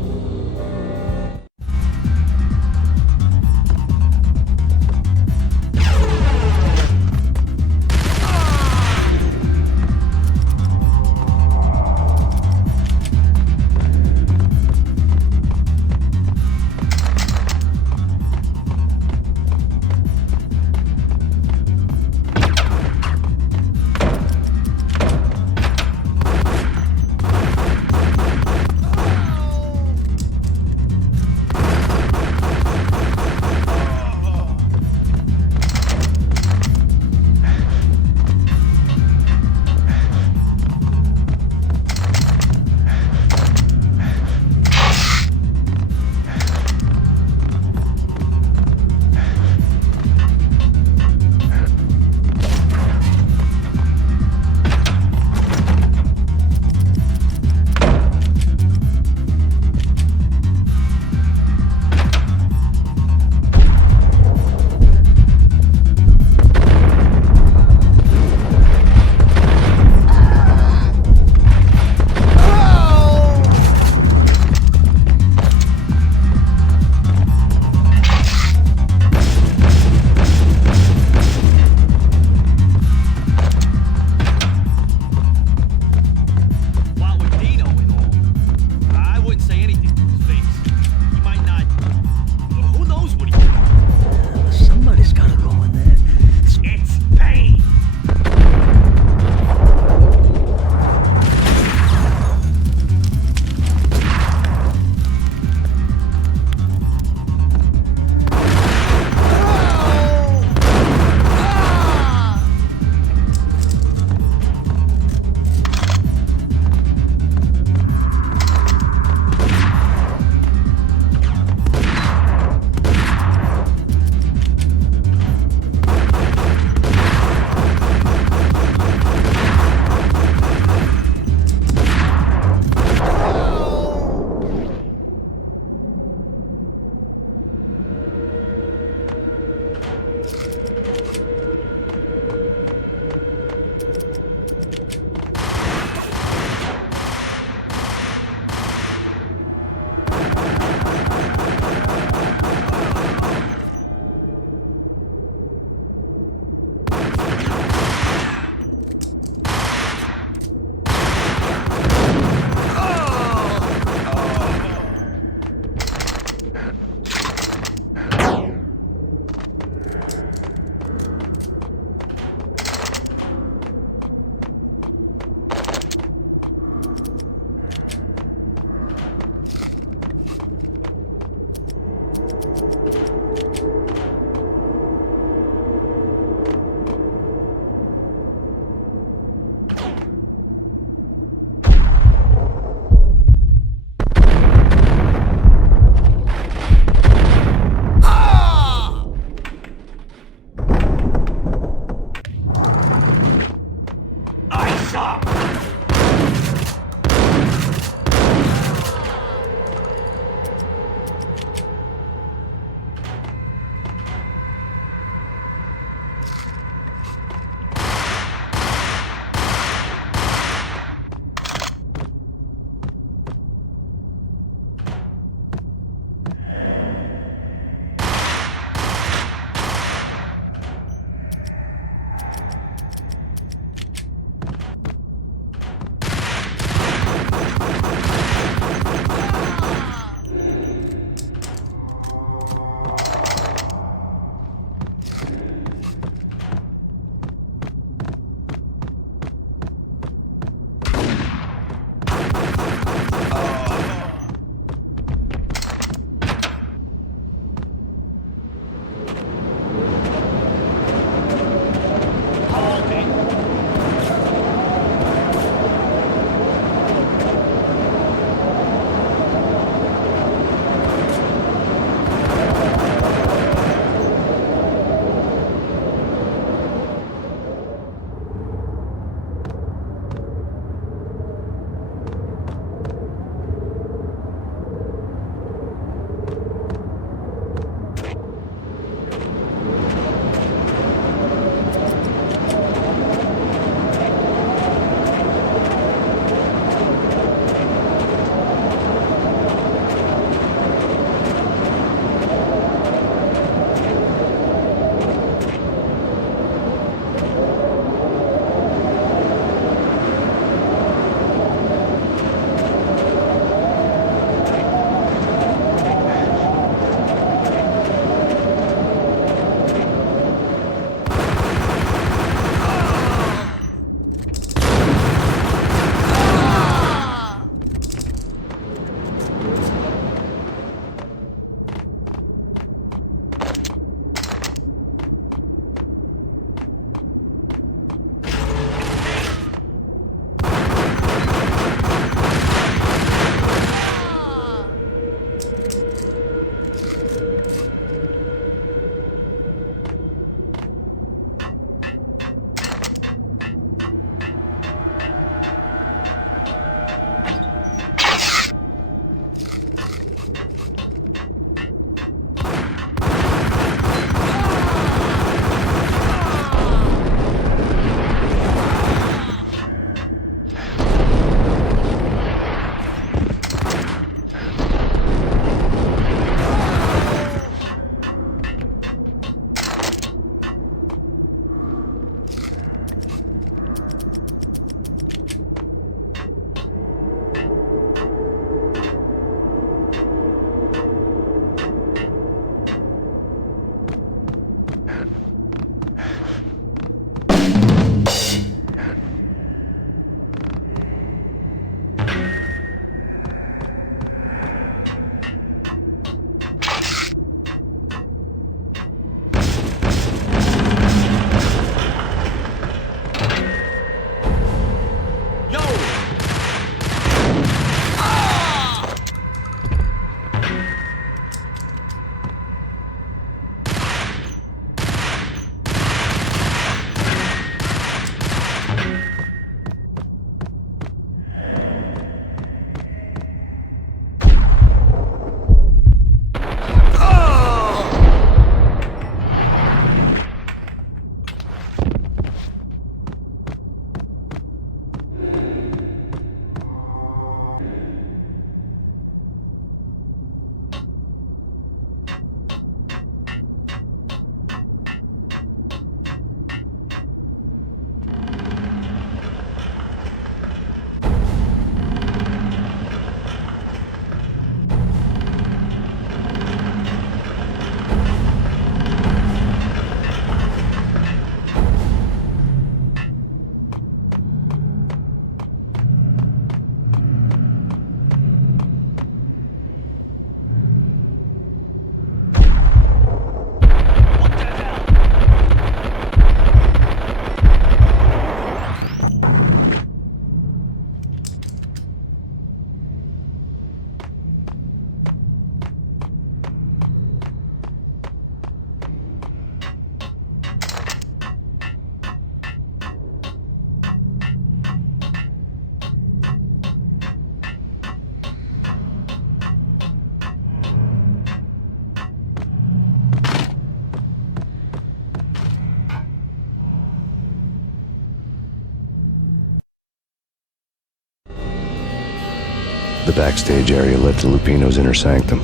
The backstage area led to Lupino's inner sanctum.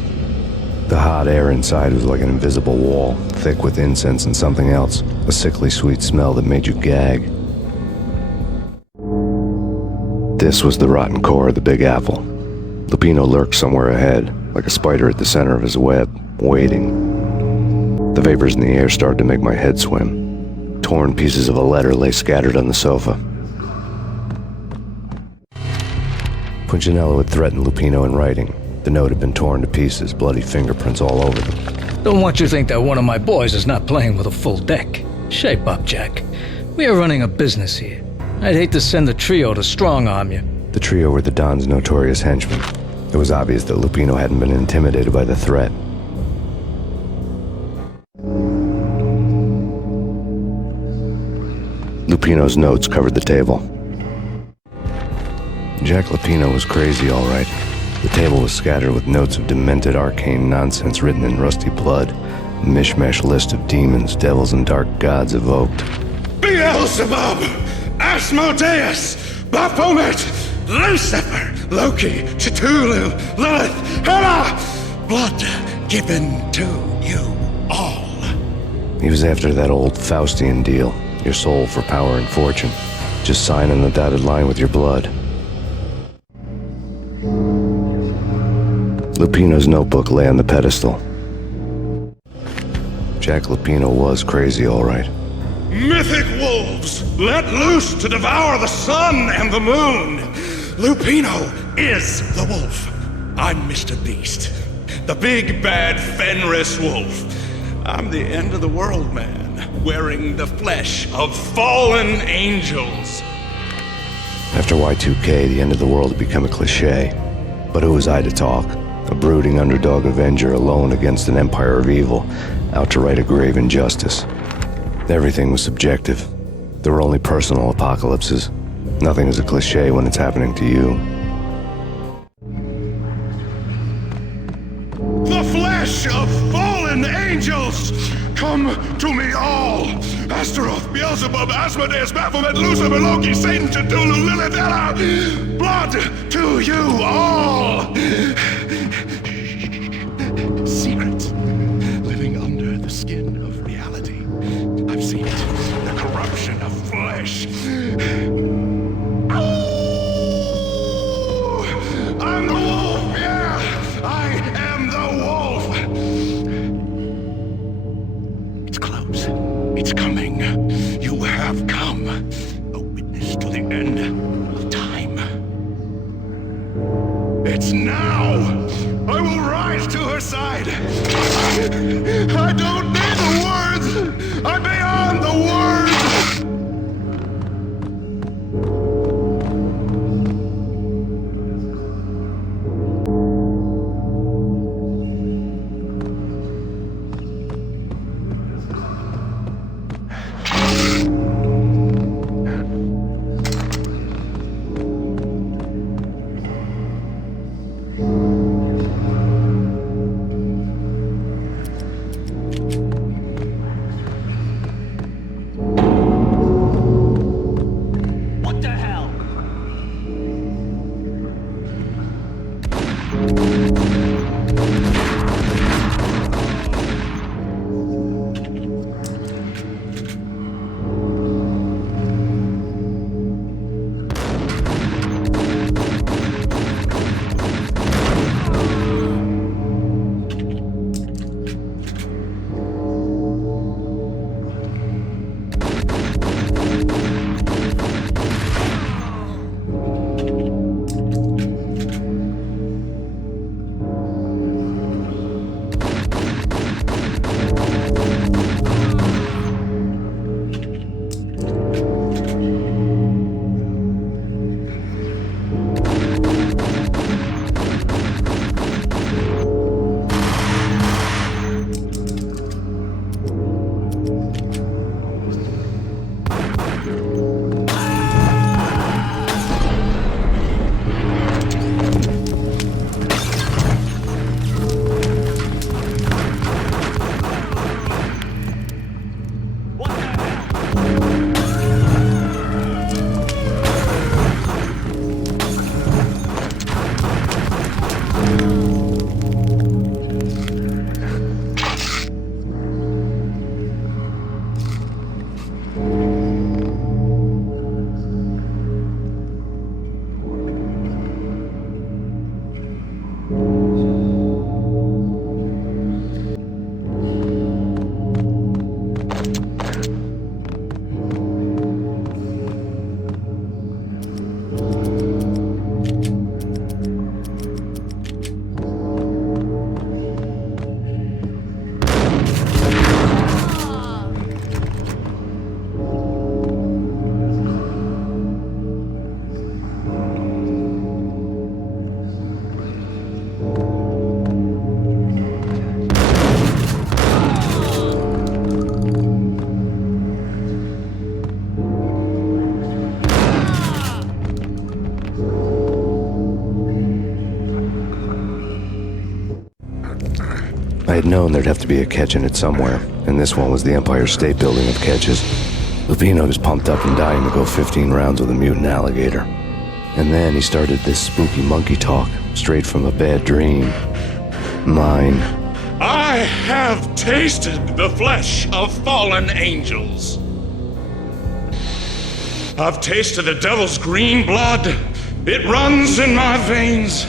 The hot air inside was like an invisible wall, thick with incense and something else, a sickly sweet smell that made you gag. This was the rotten core of the Big Apple. Lupino lurked somewhere ahead, like a spider at the center of his web, waiting. The vapors in the air started to make my head swim. Torn pieces of a letter lay scattered on the sofa. Punchinello had threatened Lupino in writing. The note had been torn to pieces, bloody fingerprints all over them. Don't want you to think that one of my boys is not playing with a full deck. Shape up, Jack. We are running a business here. I'd hate to send the trio to strong-arm you. The trio were the Don's notorious henchmen. It was obvious that Lupino hadn't been intimidated by the threat. Lupino's notes covered the table. Jack Lupino was crazy, all right. The table was scattered with notes of demented arcane nonsense written in rusty blood, a mishmash list of demons, devils, and dark gods evoked. Beelzebub, Asmodeus, Baphomet, Lucifer, Loki, Cthulhu, Lilith, Hela, blood given to you all. He was after that old Faustian deal, your soul for power and fortune. Just sign on the dotted line with your blood. Lupino's notebook lay on the pedestal. Jack Lupino was crazy, all right. Mythic wolves, let loose to devour the sun and the moon. Lupino is the wolf. I'm Mr. Beast, the big bad Fenris wolf. I'm the end of the world man, wearing the flesh of fallen angels. After Y2K, the end of the world had become a cliche. But who was I to talk? A brooding underdog avenger alone against an empire of evil, out to right a grave injustice. Everything was subjective. There were only personal apocalypses. Nothing is a cliche when it's happening to you. The flesh of fallen angels! Come to me all! Astaroth, Beelzebub, Asmodeus, Baphomet, Lucifer, Loki, Satan, Cthulhu, Lilith, Hela! Blood to you all! Secrets living under the skin of reality. I've seen it. The corruption of flesh. I'm the wolf, yeah! I am the wolf! It's close. It's coming. You have come. A witness to the end of time. It's now! I will rise to her side! I don't need the words! I'm beyond the words! had known there'd have to be a catch in it somewhere, and this one was the Empire State Building of catches. Lupino was pumped up and dying to go 15 rounds with a mutant alligator. And then he started this spooky monkey talk, straight from a bad dream. Mine. I have tasted the flesh of fallen angels. I've tasted the devil's green blood. It runs in my veins.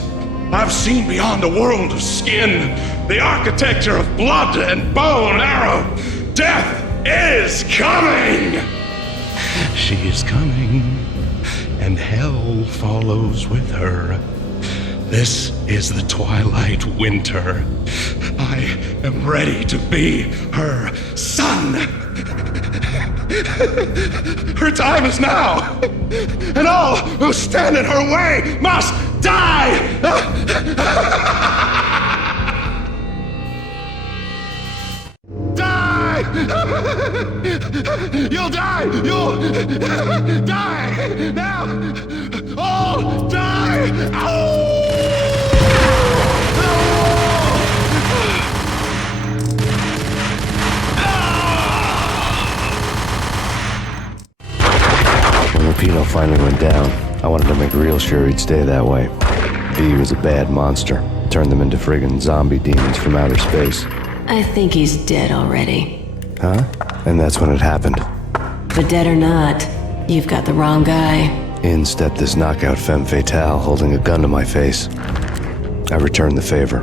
I've seen beyond a world of skin, the architecture of blood and bow and arrow. Death is coming! She is coming, and hell follows with her. This is the twilight winter. I am ready to be her son. Her time is now, and all who stand in her way must die! Die! You'll die! You'll die! Now! All die! Ow! When Lupino finally went down, I wanted to make real sure he'd stay that way. V was a bad monster. Turned them into friggin' zombie demons from outer space. I think he's dead already. Huh? And that's when it happened. But dead or not, you've got the wrong guy. In stepped this knockout femme fatale holding a gun to my face. I returned the favor.